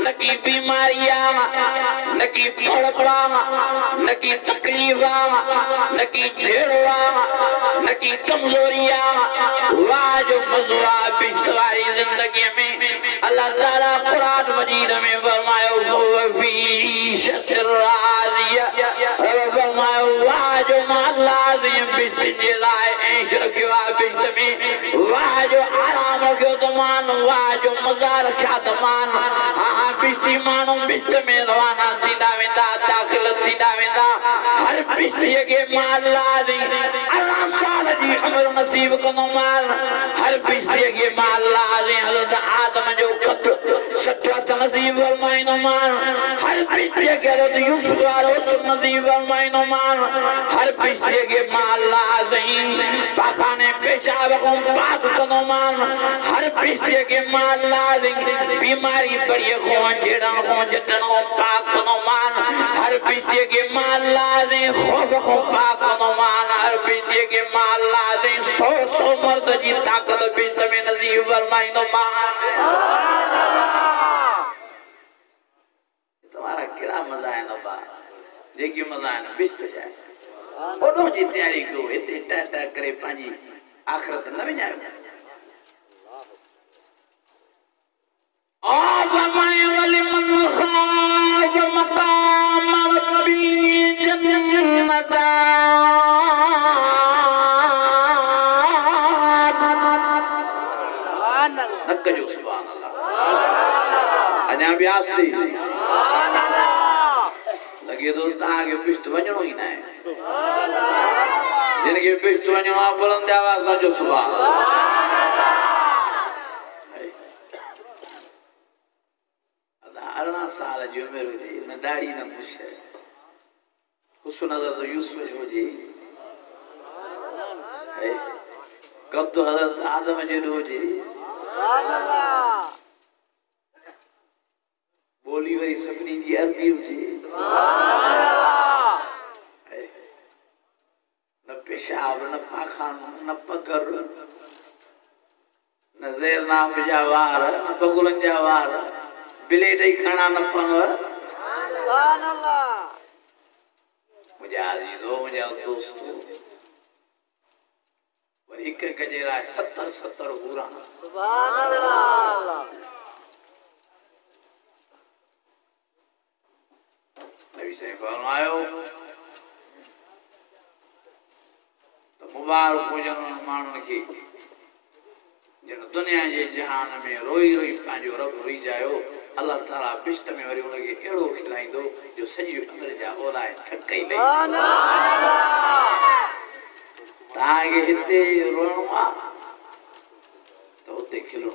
न की बीमारियां न की पड़पड़ा न की तकलीफां न की झेड़वा न की कमजोरियां वाह जो मज़ा बिस्तवारी जिंदगी में अल्लाह ताला कुरान मजीद में फरमायो फी शतर रादिया फरमायो वाह जो लाज़िम बिस्त जे लाए ऐश रखियो आ बिस्त में वाह जो आराम रखियो तमान वाह जो मज़ा रखिया तमान हां बिस्ती मानो बिस्त में रवाना थींदा वेंदा दाखिल थींदा वेंदा हर बिस्त के माल लाज़िम अल्लाह साल जी उम्र नसीब कंदो माल हर बिस्त के माल लाज़िम हज़रत आदम जो कत 60 नसीब फरमाइनो माल हर बिस्त के हज़रत यूसुफ वारो नसीब फरमाइनो माल हर बिस्त के माल लाज़िम पाखाने पेशाब को पाक कंदो माल हर बिस्त के माल लाज़िम बीमारी बड़ी को जेड़न को जटन को पाक कंदो माल हर बिस्त के माल लाज़िम खौफ को पाक कंदो माल हर बिस्त के माल लाज़िम 100 मर्द जी ताकत बिस्त में नसीब फरमाइनो माल तुम्हारा केड़ा मजा है ना बा जेकी मजा है ना बिस्त जाए ओडो जी तैयारी करो इते टा करे पाजी आखिरत न वञायो आ फरमाए वली मन खाफ मकाम रब्बी जन्नता नक जो सुभान अल्लाह अञा ब्यास थी लगे तो ताके बिस्त वञणो ही ना है जिनके बिस्त वञणो आहे बुलंद आवाज़ सां जो सुभान अल्लाह 18 साल जी उम्र हुजे न दाढ़ी न मुछ खुश नजर तो यूसुफ जो हुजे कब तो हज़रत आदम जो हुजे बोली वरी सभिनी जी अरबी हुजे न पेशाब न पाखानो न पगर न ज़ेरनाम जा वार न बगुलन जा वार बिले दई खाना न पनवर सुभान अल्लाह मुझे अजीजो मुझे दोस्तों वरी एक जेरा 70 पूरा सुभान अल्लाह नबी से फरमायो तो मुबारक हो जन मानन के जन दुनिया जे जहान में रोई रोई पांजो रब रोई जायो अल्लाह ताला बिस्त में वरी उनके एड़ो खिलाइंदो जो सजी उम्र जा ओलाए थकई नहीं सुभान अल्लाह तागे हिते रोणवा तो उते खिलणो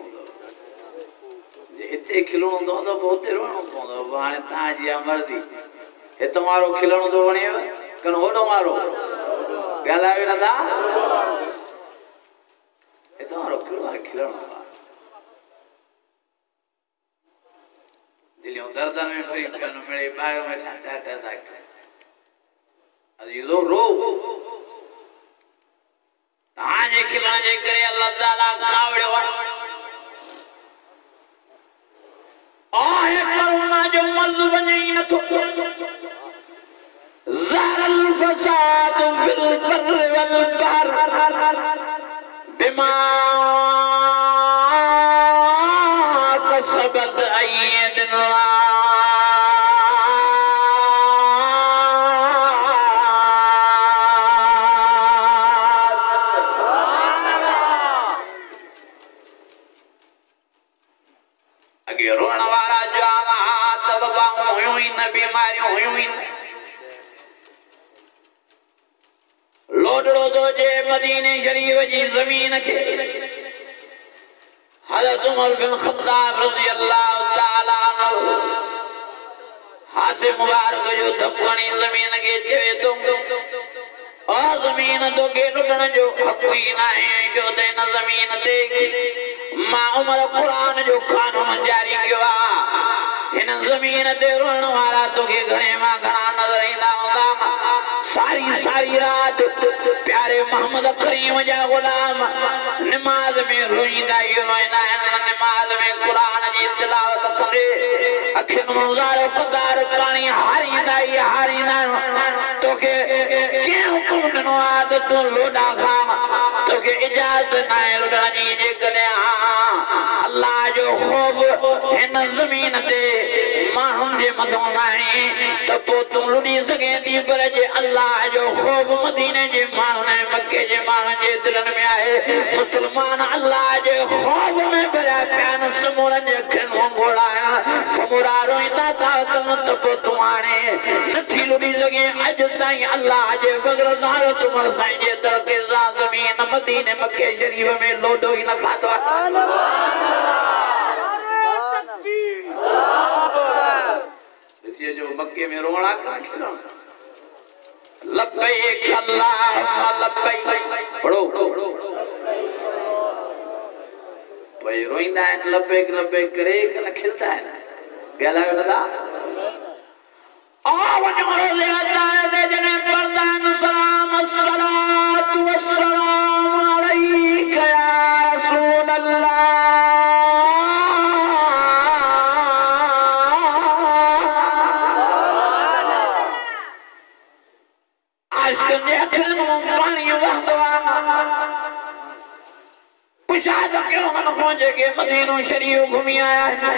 जे हिते खिलणो तो बहुते रोणो पवंदो हाणे ता जी मर्जी हे तुम्हारो खिलणो तो वणेव कन होडो मारो गालावे न था हे तुम्हारो खिलणो दर्दन में भरी पियो मेरे बाहर में ठाटा ठाटा अजीजो रो ताजे खिलण जे करे अल्लाह ताला कावड़े आए करुणा जो मर्ज बने न तो ज़हरल फसाद फिल बर्र वल बहर बिमा कसबत अय्यदुल्लाह अगे रोण वारा जावा तब बाऊ हुई न बीमारियों हुई लोडड़ो दो जे मदीने शरीफ जी जमीन के हज़रत उमर बिन खत्ताब रज़ी अल्लाह ताला अन्हु हाथ मुबारक जो धक्कणी जमीन के चवे तो और जमीन तो के लुटण जो हक ही ना है जो ते न जमीन ते मां उमर कुरान जो कानून जारी कियो इन जमीन ते रोण वाला तो के घणे मां घणा नजर ईंदा हुंदा सारी सारी रात प्यारे मोहम्मद करीम जा गुलाम नमाज में रोईंदा नमाज में कुरान जी तिलावत करे अखिन मुजारो कदार पानी हारींदा तो के के हुकुम ॾिनो आ त तू लोडा खा तो के इजाजत ना है लुटण जी जे कने अल्लाह जो ख़ौफ हिन ज़मीन ते माण्हुनि जे मथां नाहे त पोइ तूं लुटी सघे थी पर जे अल्लाह जो ख़ौफ मदीने जे माण्हुनि ऐं मके जे माण्हुनि जे दिलनि में आहे मुस्लमान अल्लाह जे ख़ौफ में भरिया पिया आहिनि समूरनि जे अखियुनि वांगुरु आहिनि समूरा रोईंदा था त पोइ तूं हाणे नथी लुटी सघे अॼु ताईं अल्लाह जे बग़ैर हज़रत उमर साईं जे दर ते ज़मीन मदीने मके शरीफ में लोडो ई न खाधो इसलिए जो मक्के में रोना का खिलौना लब्बैक अल्लाहुम्मा लब्बैक पढ़ो भाई रोइंदा है लब्बैक लब्बैक करे कना खिलता है गला गला आवन मरोज़े अल्लाह दे जने परदान सलाम अस्सलातु वस्सलाम अलैका या रसूल अल्लाह के मदीनो शरीफ घूमी आया है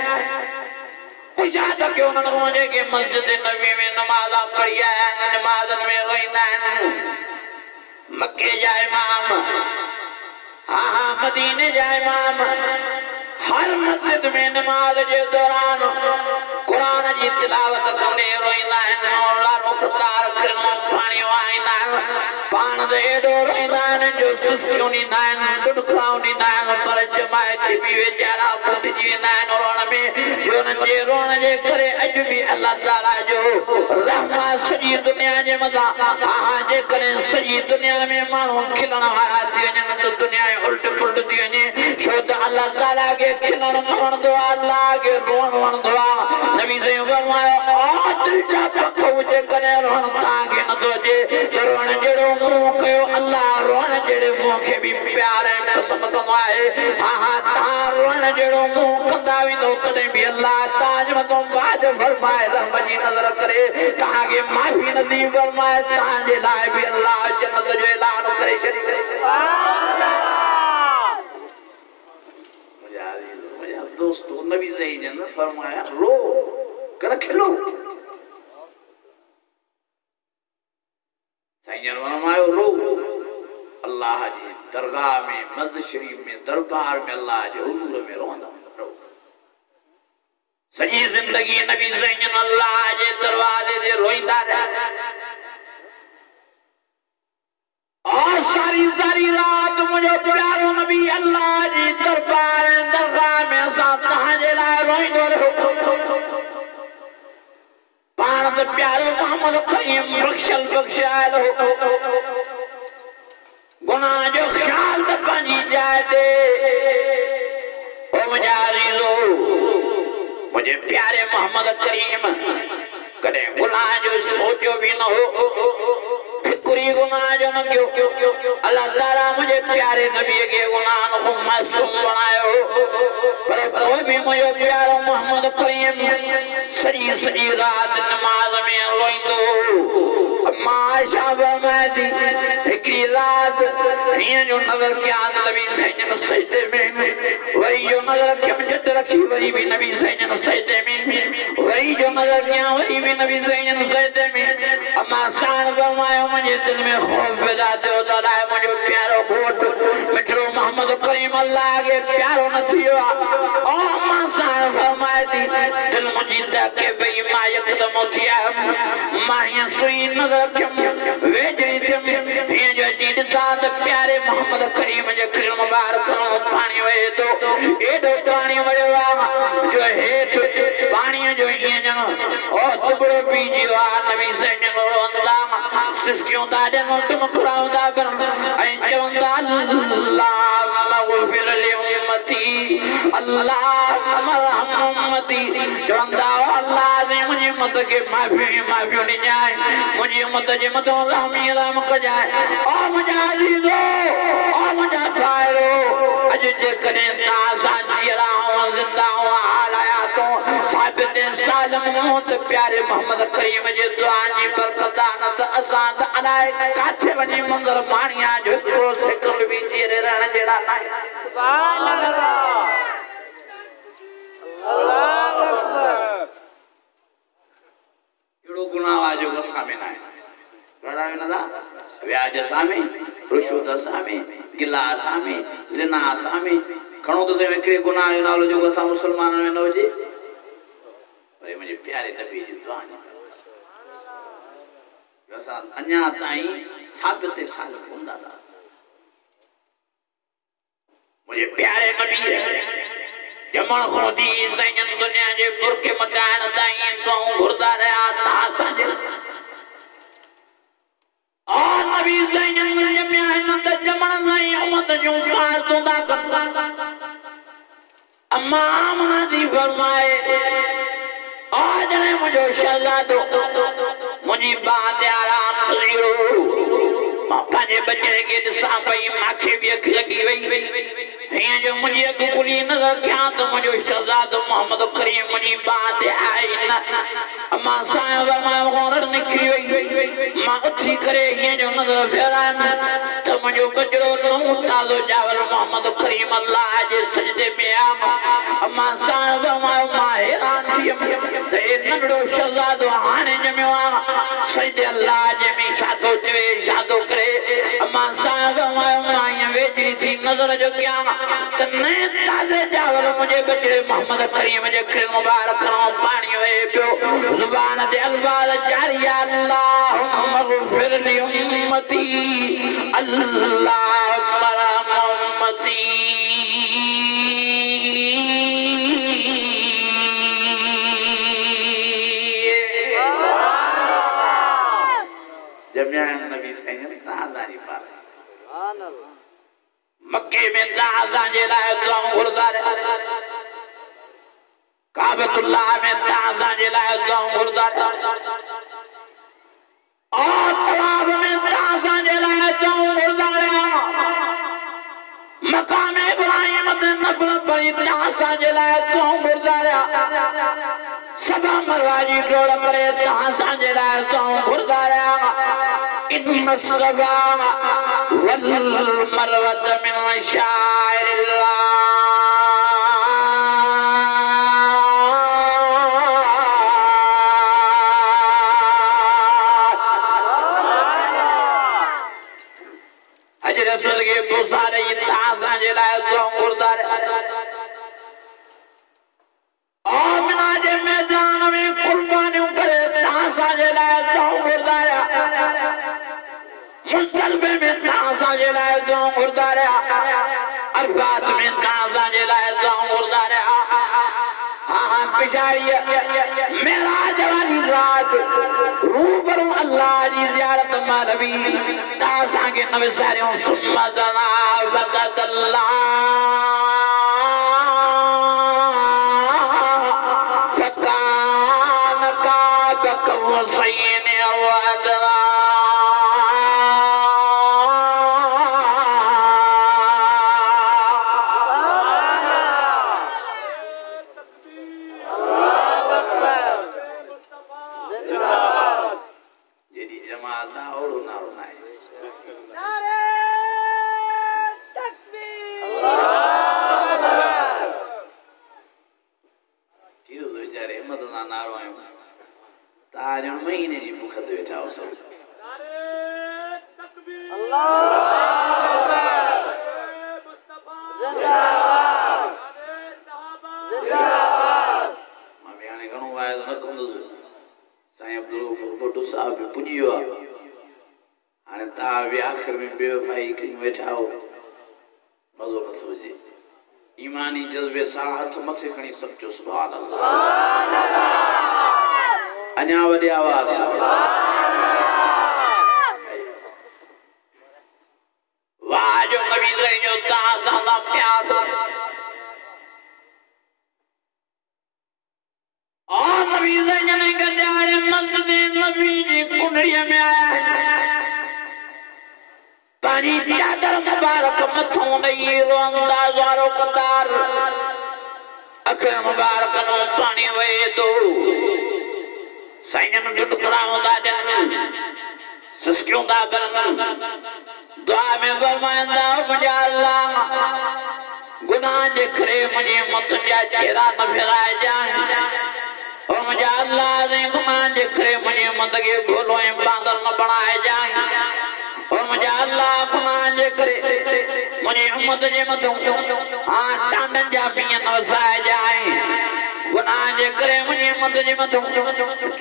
पूछा तो क्यों न मुझे के मस्जिद नबी में नमाज़ पढ़ी है नमाज़ में रोइंदा है मक्के जा इमाम हां मदीने जा इमाम हर मस्जिद में नमाज के दौरान कुरान की तिलावत करने रोइंदा है अल्लाह रुखतार करनो पानी वाइंदा पान दे एडो रोइंदा जो सुस्तियों नी नान दुखराव नी नान पर जमायत भी बेचारा पुट जी नान रोण में जो न जे रोण जे करे अज भी अल्लाह ताला जो रहमत सजी दुनिया जे मजा हां जे करे सजी दुनिया में मानो खिलण वाला दियन तो दुनिया उल्ट पुल्ट दियन छो त अल्लाह ताला के खिलण वणदो अल्लाह के रोण वणदो नबी से फरमायो आ तुझा पको जे करे रोण ता के न तो जे रोण जेड़ो मुंह कयो अल्लाह रोण जेड़े मुंह के भी प्यार है पसंद कंदो है हां ता रोण जेड़ो मुंह कंदा विंदो तने भी अल्लाह ताज मतो बाज फरमाए रहमत जी नजर करे ता के माफी नसीब फरमाए ता जे लाए भी अल्लाह जन्नत जो ऐलान करे सुभान अल्लाह मुझे दोस्तों नबी सही ने फरमाया रो कर खिलो सैयद फरमायो रो अल्लाह जी दरगाह में मस्जिद शरीफ में दरबार में अल्लाह जे हुजूर में रोंदा रो सजी जिंदगी नबी सैयद अल्लाह जे दरवाजे दे रोइंदा और सारी सारी रात मुझे प्यारो नबी अल्लाह जी दरबार दरगाह में साथ हाजिर रोइंदो रहो पान तो प्यारो मोहम्मद करीम बख्शल बख्शाल हो गुनाह जो ख्याल तो पानी जाए दे ओ मुझे मुझे प्यारे मोहम्मद करीम कदे गुनाह जो सोचो भी न हो, फिक्री गुनाह जो न क्यों। अल्लाह ताला मुझे प्यारे नबी के गुनाह को मासूम बनायो, पर वो भी मुझे प्यारा मोहम्मद करीम सजी सजी रात नमाज में रोइंदो। माशा बमदी एकरी रात ये जो नजर क्या नबी सजन सजदे में, वही जो नजर क्या जद रखी वही भी नबी सजन सजदे में, वही जो नजर क्या वही भी नबी सजन सजदे में। अम्मा शान फरमायो मुझे दिल में खौफ पैदा थियो दलाए मुझे प्यारो घोट मिठरो मोहम्मद करीम अल्लाह के प्यारो न थियो। ओ अम्मा शान फरमाए थी दिल मुझी के भई मां यकदम थिया माहिया सुई नजर वेजरी थम ये जो जीद साथ प्यारे मोहम्मद करीम जे खिल मुबारक पानी वे तो एडो पानी वड़वा जो हेठ पानी जो ये जन ओ तुबड़ो बीजियो नबी से जन रोंदा सिस्कियों दा जन तुम खुराउदा बर ऐ चवंदा अल्लाह मगफिर लि उम्मती अल्लाह मरहम उम्मती चवंदा अल्लाह ने मुझे मत के माफी माफी नहीं जाए मुझे मत जे मत रहमी राम क जाए। ओ मजा दीदो ओ मजा फायरो अज जे कने ता सांजिरा हूं जिंदा हूं हालाया तो साबित सालम मोत प्यारे मोहम्मद करीम जे दुआ जी बरकत न असा त अलाए काथे वनी मंजर माणिया जो को सेकंड भी जीरे रहण जेड़ा ना। सुभान अल्लाह अल्लाह अकबर। एड़ो गुनाह आजो को सामे ना रडावे नदा व्याज सामे रुशवत सामे गिला सामे जिना सामे खणो तो से एकरे गुनाह जो नालो जो असा मुसलमान में न होजे। अरे मुझे प्यारे नबी जी दुआ असा अन्या ताई साबित साल हुंदा था। मुझे प्यारे नबी जमण खोदी सैयन दुनिया जे गुर के मटाण ताई तो घुरदा रहा ता सज आ नबी सैयन जमिया नंद जमण साई उम्मत जो पार तुंदा करता अम्मा आमना दी फरमाए आज ने मुझे शहजादो मुझी बात आराम गुजरो पापा ने बच्चे के दिशा भाई माखे भी अख लगी वही ये जो मुझे कुली नजर क्या तो मुझे शहजादो मोहम्मद करीम मुझी बात आई ना अम्मा साहब मां गोरड निकली वही मां उठी करे ये जो नजर फेरा तो मुझे बजरो नो ताजो जावल मोहम्मद करीम अल्लाह जे सजदे में आम अम्मा साहब मां हैरान थी ते नगड़ो शहजादो हाने जमियो सजदे अल्लाह जे में शादो चवे शादो करे अम्मा साहब मां ये वेजरी थी नजर जो क्या तने ताजे जावल मुझे बजरे मोहम्मद करीम जे खिल मुबारक पानी वे पियो जुबान दे अल्फाज जारी अल्लाहुम्मा गफिर लि उम्मती अल्लाहुम्मा रहम उम्मती। जमिया नबी सैयद ताजारी पाक सुभान अल्लाह मक्के में ताजा जे लाए तो गुरदार काबतुल्लाह में ताजा जे लाए तो गुरदार और तवाब में ताजा जे लाए तो गुरदार मकाम इब्राहिम ते नफल पड़ी ताजा जे लाए तो गुरदार सबा मरवाजी डोड़ करे ताजा जे लाए तो गुरदार इन सबा वल मरवत मिन शाइरिल्लाह अज रसूल के बुसारे ताजा जलाए तो गुरदार और मिनाज मैदान में कुर्बानियों करे ताजा जलाए तो गुरदार मुस्तलबे में ताजा जलाए तो गुरदार अरफात में ताजा जलाए तो गुरदार हाँ पिछाड़ी मेराज वाली रात रूबरू अल्लाह जी ज़ियारत मारवी ताजा के नबी सारे सुम्मा दना वक़द अल्लाह ककवसैन वअदना जेडी जमात और ना रोनाए नारे तकबीर कियो तो जारे हिम्मत ना नारो आयो ताज महीने जी भूख ते वेठा हो सब नारे तकबीर अल्लाह मुस्तफा जिंदाबाद नारे सहाबा जिंदाबाद मां बियाने घणो आयो न कंदो साईं अब्दुल भट्टो साहब भी पुजियो हाने ता भी आखिर में बेवफाई कई वेठा हो मजो न सोजे ईमानी जज्बे सा हाथ मथे खणी सचो सुभान अल्लाह सुभान अल्लाह अन्या वडी आवाज वाह जो नबी जो ताज़ा प्यार और नबी ने गड्यारे मस्जिद नबी जी कुंडड़िया में आया है पानी चादर मुबारक मथों नहीं अंदाज वारो कतार अखिर मुबारक नो पानी वे दो साईं ने टुकड़ा होंदा जन सस्क्यों दा करन दुआ में फरमांदा मुझे अल्लाह गुनाह जे करे मुझे मत जा चेहरा न फिराए जाए ओ मुझे अल्लाह ने गुनाह जे करे मुझे मत के भोलो बांदर न बनाए जाए ओ मुझे अल्लाह गुनाह जे करे मुझे उम्मत जे मत आ टांडन जा पिया न वसाए जाए गुनाह जे करे मुझे मत जे मत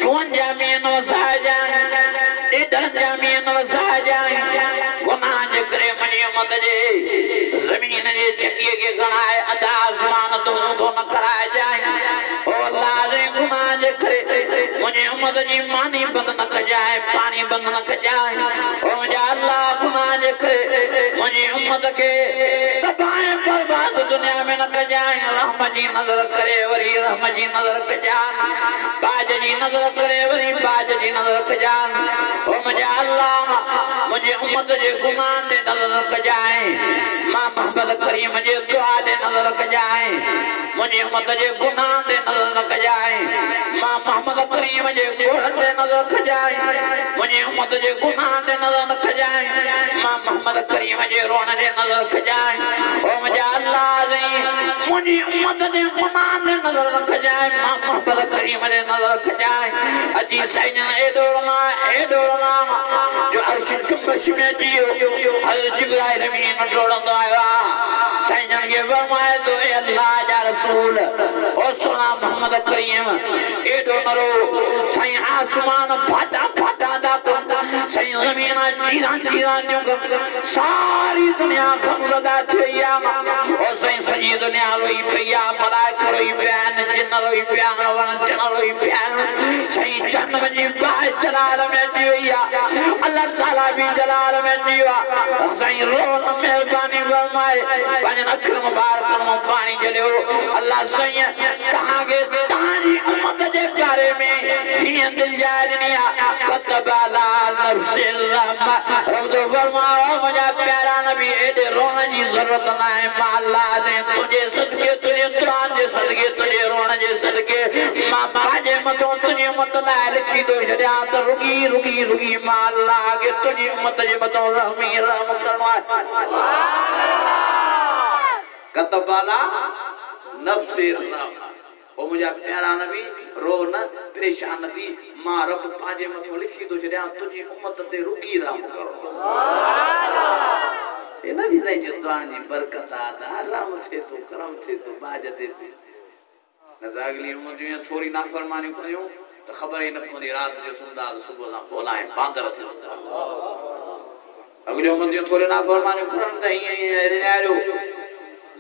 छुअन जा पिया न वसाए जाए इधर जा पिया न वसाए जाए गुनाह जे करे मुझे मत जे जमीन जे चंगी के गणाए अदा आसमान तो न कराए जाए ओ अल्लाह रे गुनाह जे करे मुझे उम्मत जी मानी बंद न कजाए पानी बंद न कजाए ओ मुझे अल्लाह गुनाह जे करे मुझे उम्मत के तबाह बर्बाद दुनिया में न कजाए रहमत जी नजर करे वरी रहमत जी नजर कजान बाज जी नजर करे वरी बाज जी नजर कजान ओ मुझे अल्लाह मुझे उम्मत जे गुनाह ने नजर कजाए मां मोहम्मद करीम जे दुआ दे नजर कजाए मुझे उम्मत जे गुनाह दे नजर न कजाए मां मोहम्मद करीम जे गोड़ दे नजर कजाए मुझे उम्मत जे गुनाह दे नजर न कजाए मां मोहम्मद करीम जे रोण दे नजर कजाए ओ मुझे अल्लाह रे मुझे उम्मत जे गुनाह दे नजर न कजाए मां मोहम्मद करीम जे नजर कजाए अजी साईं ए डोरना जो अर्श चुंबश में जियो हज़रत जिब्राइल अमीन डोड़ंदो आया साईं के फरमाए तो ए अल्लाह जा रसूल ओ सोना मोहम्मद करीम एडो नरो साईं आसमान फाटा फाटा दा साईं जमीन चीरा चीरा सारी दुनिया खमजदा थिया ओ साईं सजी दुनिया रोई पिया मलाइका रोई बयान जिन्न रोई बयान वन जन रोई बयान साईं जन्म जी बाय जलाल में जिया अल्लाह ताला भी जलाल में जिया साईं रोन मेहरबानी फरमाए पानी अखर मुबारक में पानी जलियो अल्लाह साईं कहा के तारी उम्मत जे बारे में ये दिल जानिया कतबाला नफ्सिल रहमा रब फरमाओ मुझे प्यारा नबी एदे रोने की जरूरत ना है अल्लाह ने तुझे सदके तुझे कुरान जे सदके तुझे रोने जे सदके मां पाजे मतो तुझे मत ला लिखी दो जदा तो रुगी रुगी रुगी मां अल्लाह के तुझे उम्मत जे मतो रहमी रहम करवा कतबाला नफ्सिल रहमा ओ मुझे प्यारा नबी रो न परेशान थी मां रब पाजे मथो लिखी दो जदा तुझी उम्मत ते रुगी रहम करो सुभान अल्लाह ए नबी साईं जो दुआन जी बरकत आता रहम थे तो करम थे तो बाज दे थे न अगली उम्मत जो थोड़ी नाफरमानी कयो तो खबर ही न पवंदी रात जो सुंदा सुबह सा बोलाए बांदर थे अगली उम्मत जो थोड़ी नाफरमानी करन त ही यारो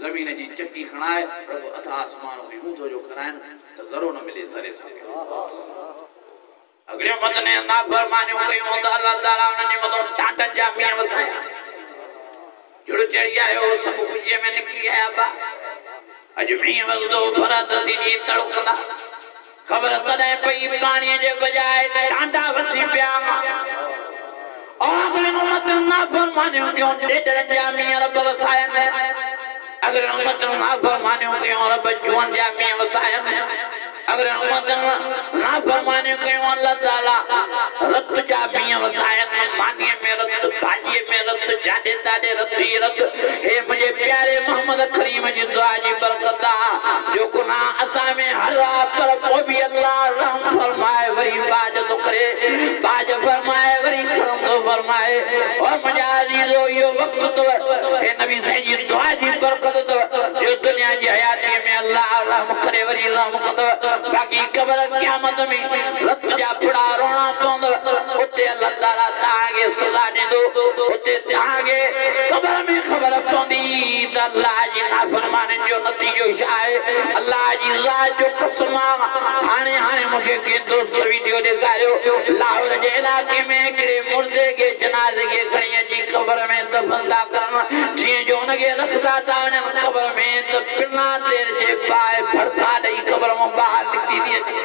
जमीन जी चक्की खणाए प्रभु अथा आसमान में ऊंधो जो कराइन तो जरूर न मिले जरे सा अगले उम्मत ने नाफरमानी कयो तो अल्लाह ताला उन्हें मतो टाटा जामिया वसाया जुड़ चढ़ आयो सब खुजे में निकली आया बा अजमी वजदो फरद थी तड़कदा खबर तने पई पानी जे बजाए फरमानियों क्यों डेडर जामिया रब वसायन अगर उम्मत ना फरमानियों क्यों रब जुआन जामिया वसायन अगर उम्मत ना फरमानियों क्यों अल्लाह ताला रत जामिया वसायन मानिए में रत भाजिए में रत जाडे दाडे रत ही रत हे मुझे प्यारे मोहम्मद करीम जी दुआ जी बरकत जो गुनाह असा में हर पर को भी अल्लाह रहम फरमाए वरी बाज तो करे बाज फरमाए वरी करम तो फरमाए और मजाजी जो यो वक्त तो हे नबी सही जी दुआ जी बरकत तो जो दुनिया की हयाती में अल्लाह रहम करे वरी रहम कर बाकी कब्र क़यामत में रत जा फड़ा रोना पवंदो उते अल्लाह ताला तागे सजा दींदो उते तागे कब्र में खबर पवंदी त अल्लाह जी नाफरमानी जो नतीजो छा आहे अल्लाह जी ज़ात जो कसम हाने हाने मुझे के दोस्त वीडियो दिखायो लाहौर के इलाके में हिकिड़े मुर्दे के जनाज़े के खणी जी कब्र में दफन था करन जीअं जो उनके रखदा था वञनि कब्र में त बिना देर जे पाए भड़का ॾेई कब्र मां ॿाहिरि निकिती थी अचे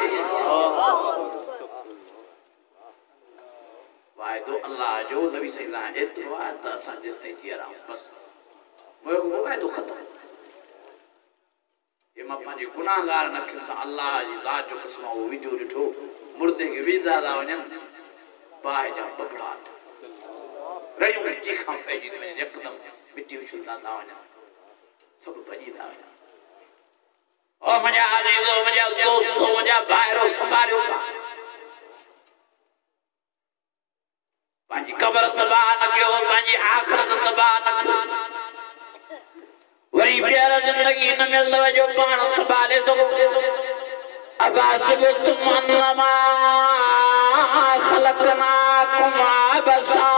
वाइदो अल्लाह जो नबी सही सां एतिरो आहे त असां जेसि ताईं जीअं रहूं बसि मुंहिंजो वाइदो ख़तमु ये मां पंहिंजे गुनाहगार अखियुनि सां अल्लाह जी ज़ात जो कसम उहो वीडियो ॾिठो मुर्दे खे वेझा था वञनि बाहि जा बबड़ाट रड़ियूं चीखां पइजी थी वञनि यकदमि मिटी उछलंदा था वञनि सभु भॼी था वञनि ओ मुंहिंजा अज़ीज़ो मुंहिंजा दोस्तो मुंहिंजा भाइरो संभालियो पंहिंजी क़ब्र तबाह न कयो पंहिंजी आख़िरत तबाह न कयो वरी ॿीहर ज़िंदगी न मिलंदव जो पाण संभाले सघो अबासिबुतुम अन्नमा ख़लक़नाकुम अबसा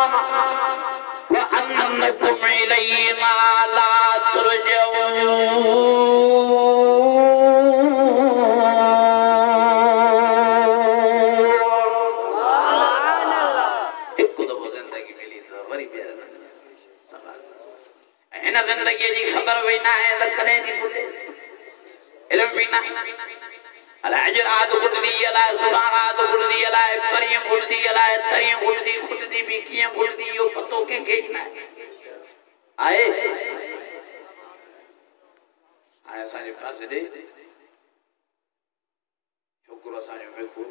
व अन्नकुम इलैना ला तुरजऊन जिंदगी जी खबर भी ना है तो कने जी खुले इल्म भी ना अला अजरात खुददी अला सुभानात खुददी अला परियां खुददी अला तरियां खुददी भी कियां खुददी यो पतो के के ना आए आए साजे पास दे छोकरो साजो देखो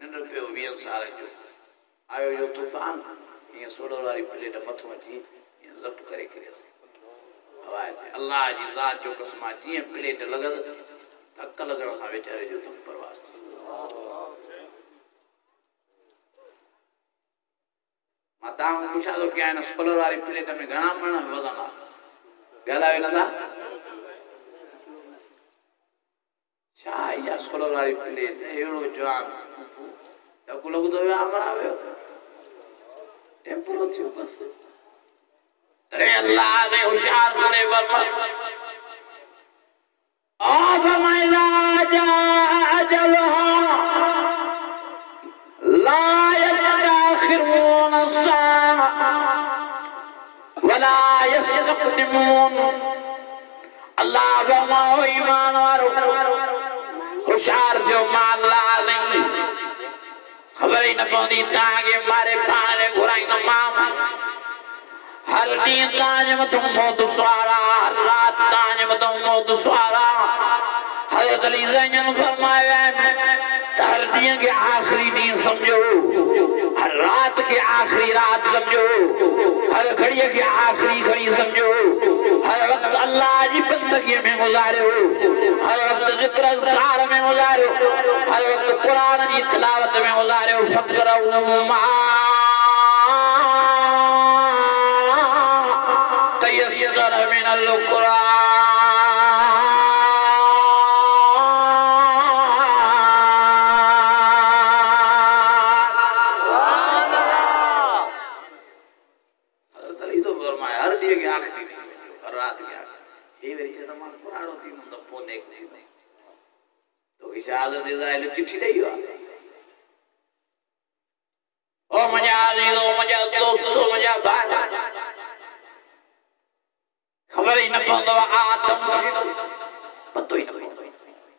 नंढ पे 20 साल जो आयो यो तूफान ये सोलर वाली प्लेट मथो अची ये जब्त करे अल्लाह जी ज़ात जो कसम जी प्लेट लगल धक लगण खां वेचारे जो तुम परवास थी मां तव्हां पुछा थो कयां हिन सोलर वारी प्लेट में घणा मण वज़न आहे ॻाल्हायो नथा छा इहा सोलर वारी प्लेट अहिड़ो जवान धक लॻंदो वियो आमणा वियो टेम्परो थियो बसि अल्लाह ने होशियार करे फरमाया ओ फरमाया जा अजलहा ला यस्तखिरून सा वला यस्तक़दिमून अल्लाह फरमाओ ईमान वारो होशियार जो अल्लाह नहीं खबर ही न पवंदी ताके मारे पाण ने घुराई न मां हर दिन ताज मत मौत सवारा रात ताज मत मौत सवारा हज़रत अली ज़ैन फरमाया हर दिन के आखिरी दिन समझो हर रात के आखिरी रात समझो हर घड़ी के आखिरी घड़ी समझो हर वक्त अल्लाह की बंदगी में गुजारो हर वक्त जिक्र अज़कार में गुजारो हर वक्त कुरान की तिलावत में गुजारो फकरो मा चिट्ठी ॾेई ओ मुंहिंजा अज़ीज़ो मुंहिंजा दोस्तो मुंहिंजा भाई खबर ही न पवंदो आदम पतो ही न पवंदो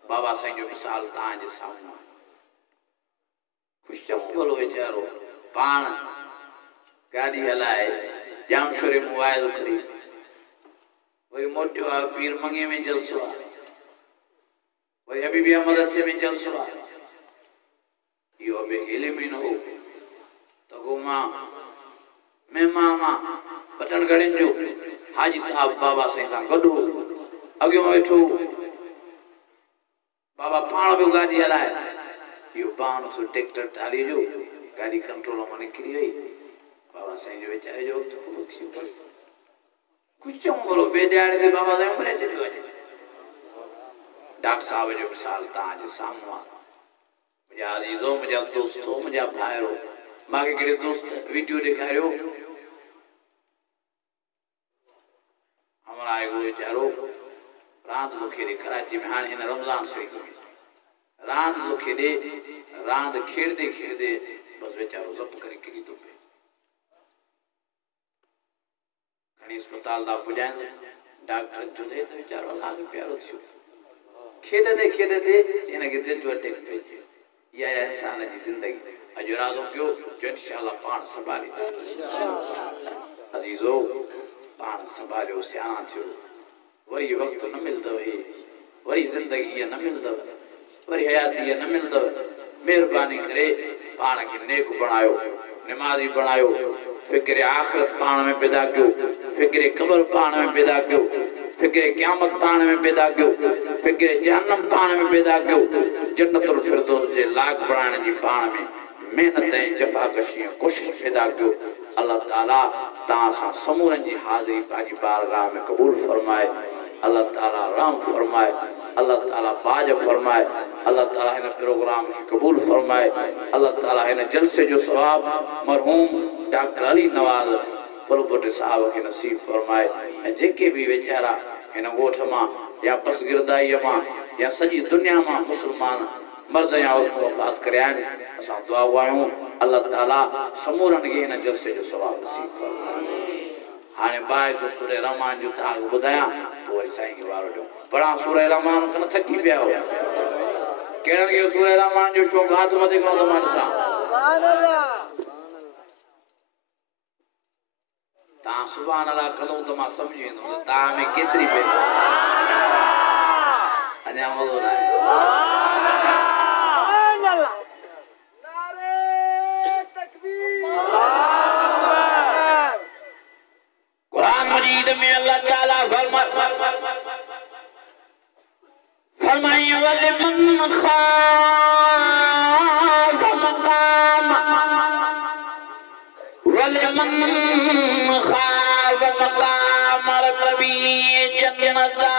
बाबा साईं जो मिसाल तव्हांजे साम्हूं खुशचंपलो वीचारो पाण गाॾी हलाए जाम शोरे मुआयद करी वरी मोटियो आ पीर मंगे में जलसो आ वरी हबीबिया मदरसे में जलसो आ यो बे इल्म ही न हो तो गोमा मैं मामा बटन गड़न जो हाजी साहब बाबा से सा गडो अगे वेठो बाबा पाण बि गाड़ी हलाए यो पाण सो ट्रैक्टर टाली जो गाड़ी कंट्रोल में निकरी वई बाबा साईं जो वेचारे जो तो पूरो थी बस कुछ बोलो बेड्याड़े ते बाबा साईं उमरे ते वजे डॉक्टर साहब जो मिसाल ता जे सामने मुझे अजीजो मुझे दोस्तों मुझे भाइरो मागे केड़े दोस्त वीडियो दिखायो हमारा एगो बेचारो रात को खेले कराची में हाने न रमजान शरीफ में रात को खेले रात खेलते खेलते बस बेचारो जब्त करी किरी तो पे घणी अस्पताल दा पुजान डॉक्टर जो दे तो बेचारो लाग प्यारो थियो खेलते चेना के दिल जो अटैक पे या इंसान की जिंदगी अजरादो क्यों जो इंशाल्लाह पान संभाली अजीजो पान संभालियो सियाना थियो वरी वक्त न मिलदो है वरी जिंदगी न मिलदो वरी हयाती न मिलदो मेहरबानी करे पान के नेक बनायो नमाजी बनायो फिक्र आखिरत पान में पैदा क्यों फिक्र कब्र पान में पैदा क्यों फिक्र क़यामत पान में पैदा क्यों फिक्र जहन्नम पान में पैदा क्यों जन्नतुल फिरदौस जे लाग बनाने जी पान में मेहनत जफाकशी कोशिश पैदा क्यों अल्लाह ताला तासा समूरन जी हाजिरी पाजी बारगाह में कबूल फरमाए अल्लाह ताला राम फरमाए अल्लाह ताला बाज फरमाए अल्लाह ताला इन प्रोग्राम की कबूल फरमाए अल्लाह ताला इन जलसे जो सवाब मरहूम डॉक्टर अली नवाज बलबोटे साहब के नसीब फरमाए जेके भी बेचारा इन गोठ मां या पसगिरदाई मां या सजी दुनिया मां मुसलमान मर्द या औरत वफात करयान असा दुआ वायूं अल्लाह ताला समूरन के इन जलसे जो सवाब नसीब फरमाए हाने बाय तो सूरह रहमान जो ताग बुधाया तो वरी साईं के वारो जो बड़ा सूरह रहमान कन थकी पिया हो केड़न के सूरह रहमान जो शौक हाथ में देखो तो मन सा सुभान अल्लाह ता सुभान अल्लाह कदो तो मा समझी नो ता में केतरी पे अन्या मजो ना में अल्लाह ताला फरमाए वलिमन खाफ मकाम रब्बी जन्नता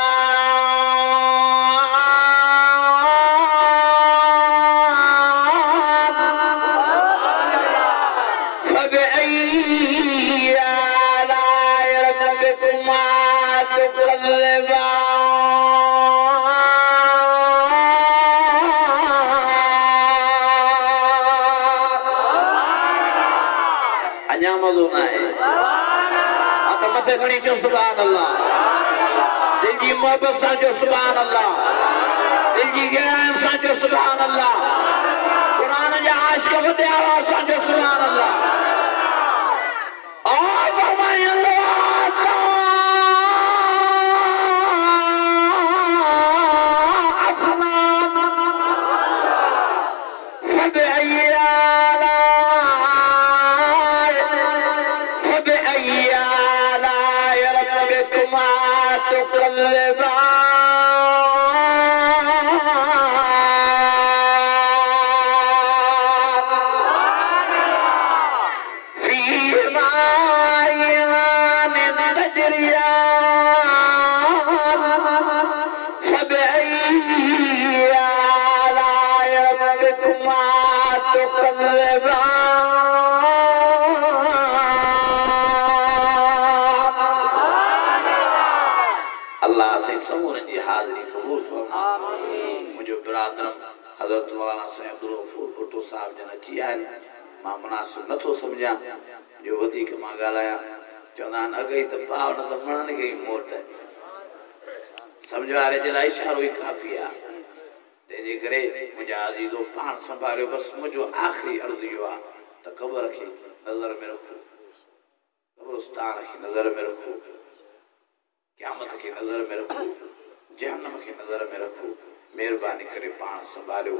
जो सुभान अल्लाह दिल जी मोहब्बत सा जो सुभान अल्लाह दिल जी गहराई सा जो सुभान अल्लाह कुरान जा आशिक वदे आवाज सा जो सुभान अल्लाह और फरमाए अल्लाह असलाम हजरत मौलाना साहब भुट्टो साहब जन अची आहिनि मां मुनासिब नथो सम्झां जो वधीक मां ॻाल्हायां चवंदा आहिनि अॻे त पाव न त मणनि खे ई मोट सम्झ वारे जे लाइ इशारो ई काफ़ी आहे तंहिंजे करे मुंहिंजा अज़ीज़ो पाण संभालियो बसि मुंहिंजो आख़िरी अर्ज़ु इहो आहे त क़बर खे नज़र में रखो कब्रिस्तान की नज़र में रखो, क़यामत की नज़र में रखो, जहन्नम की नज़र में रखो। मेहरबानी करे पाण संभालियो।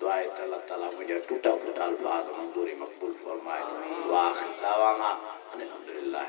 दुआए त अल्लाह ताला मुझे टूटा फूटा अल्फाज मंजूरी मकबूल फरमाए। वाह दावाना अनिल हम्दुलिल्लाह।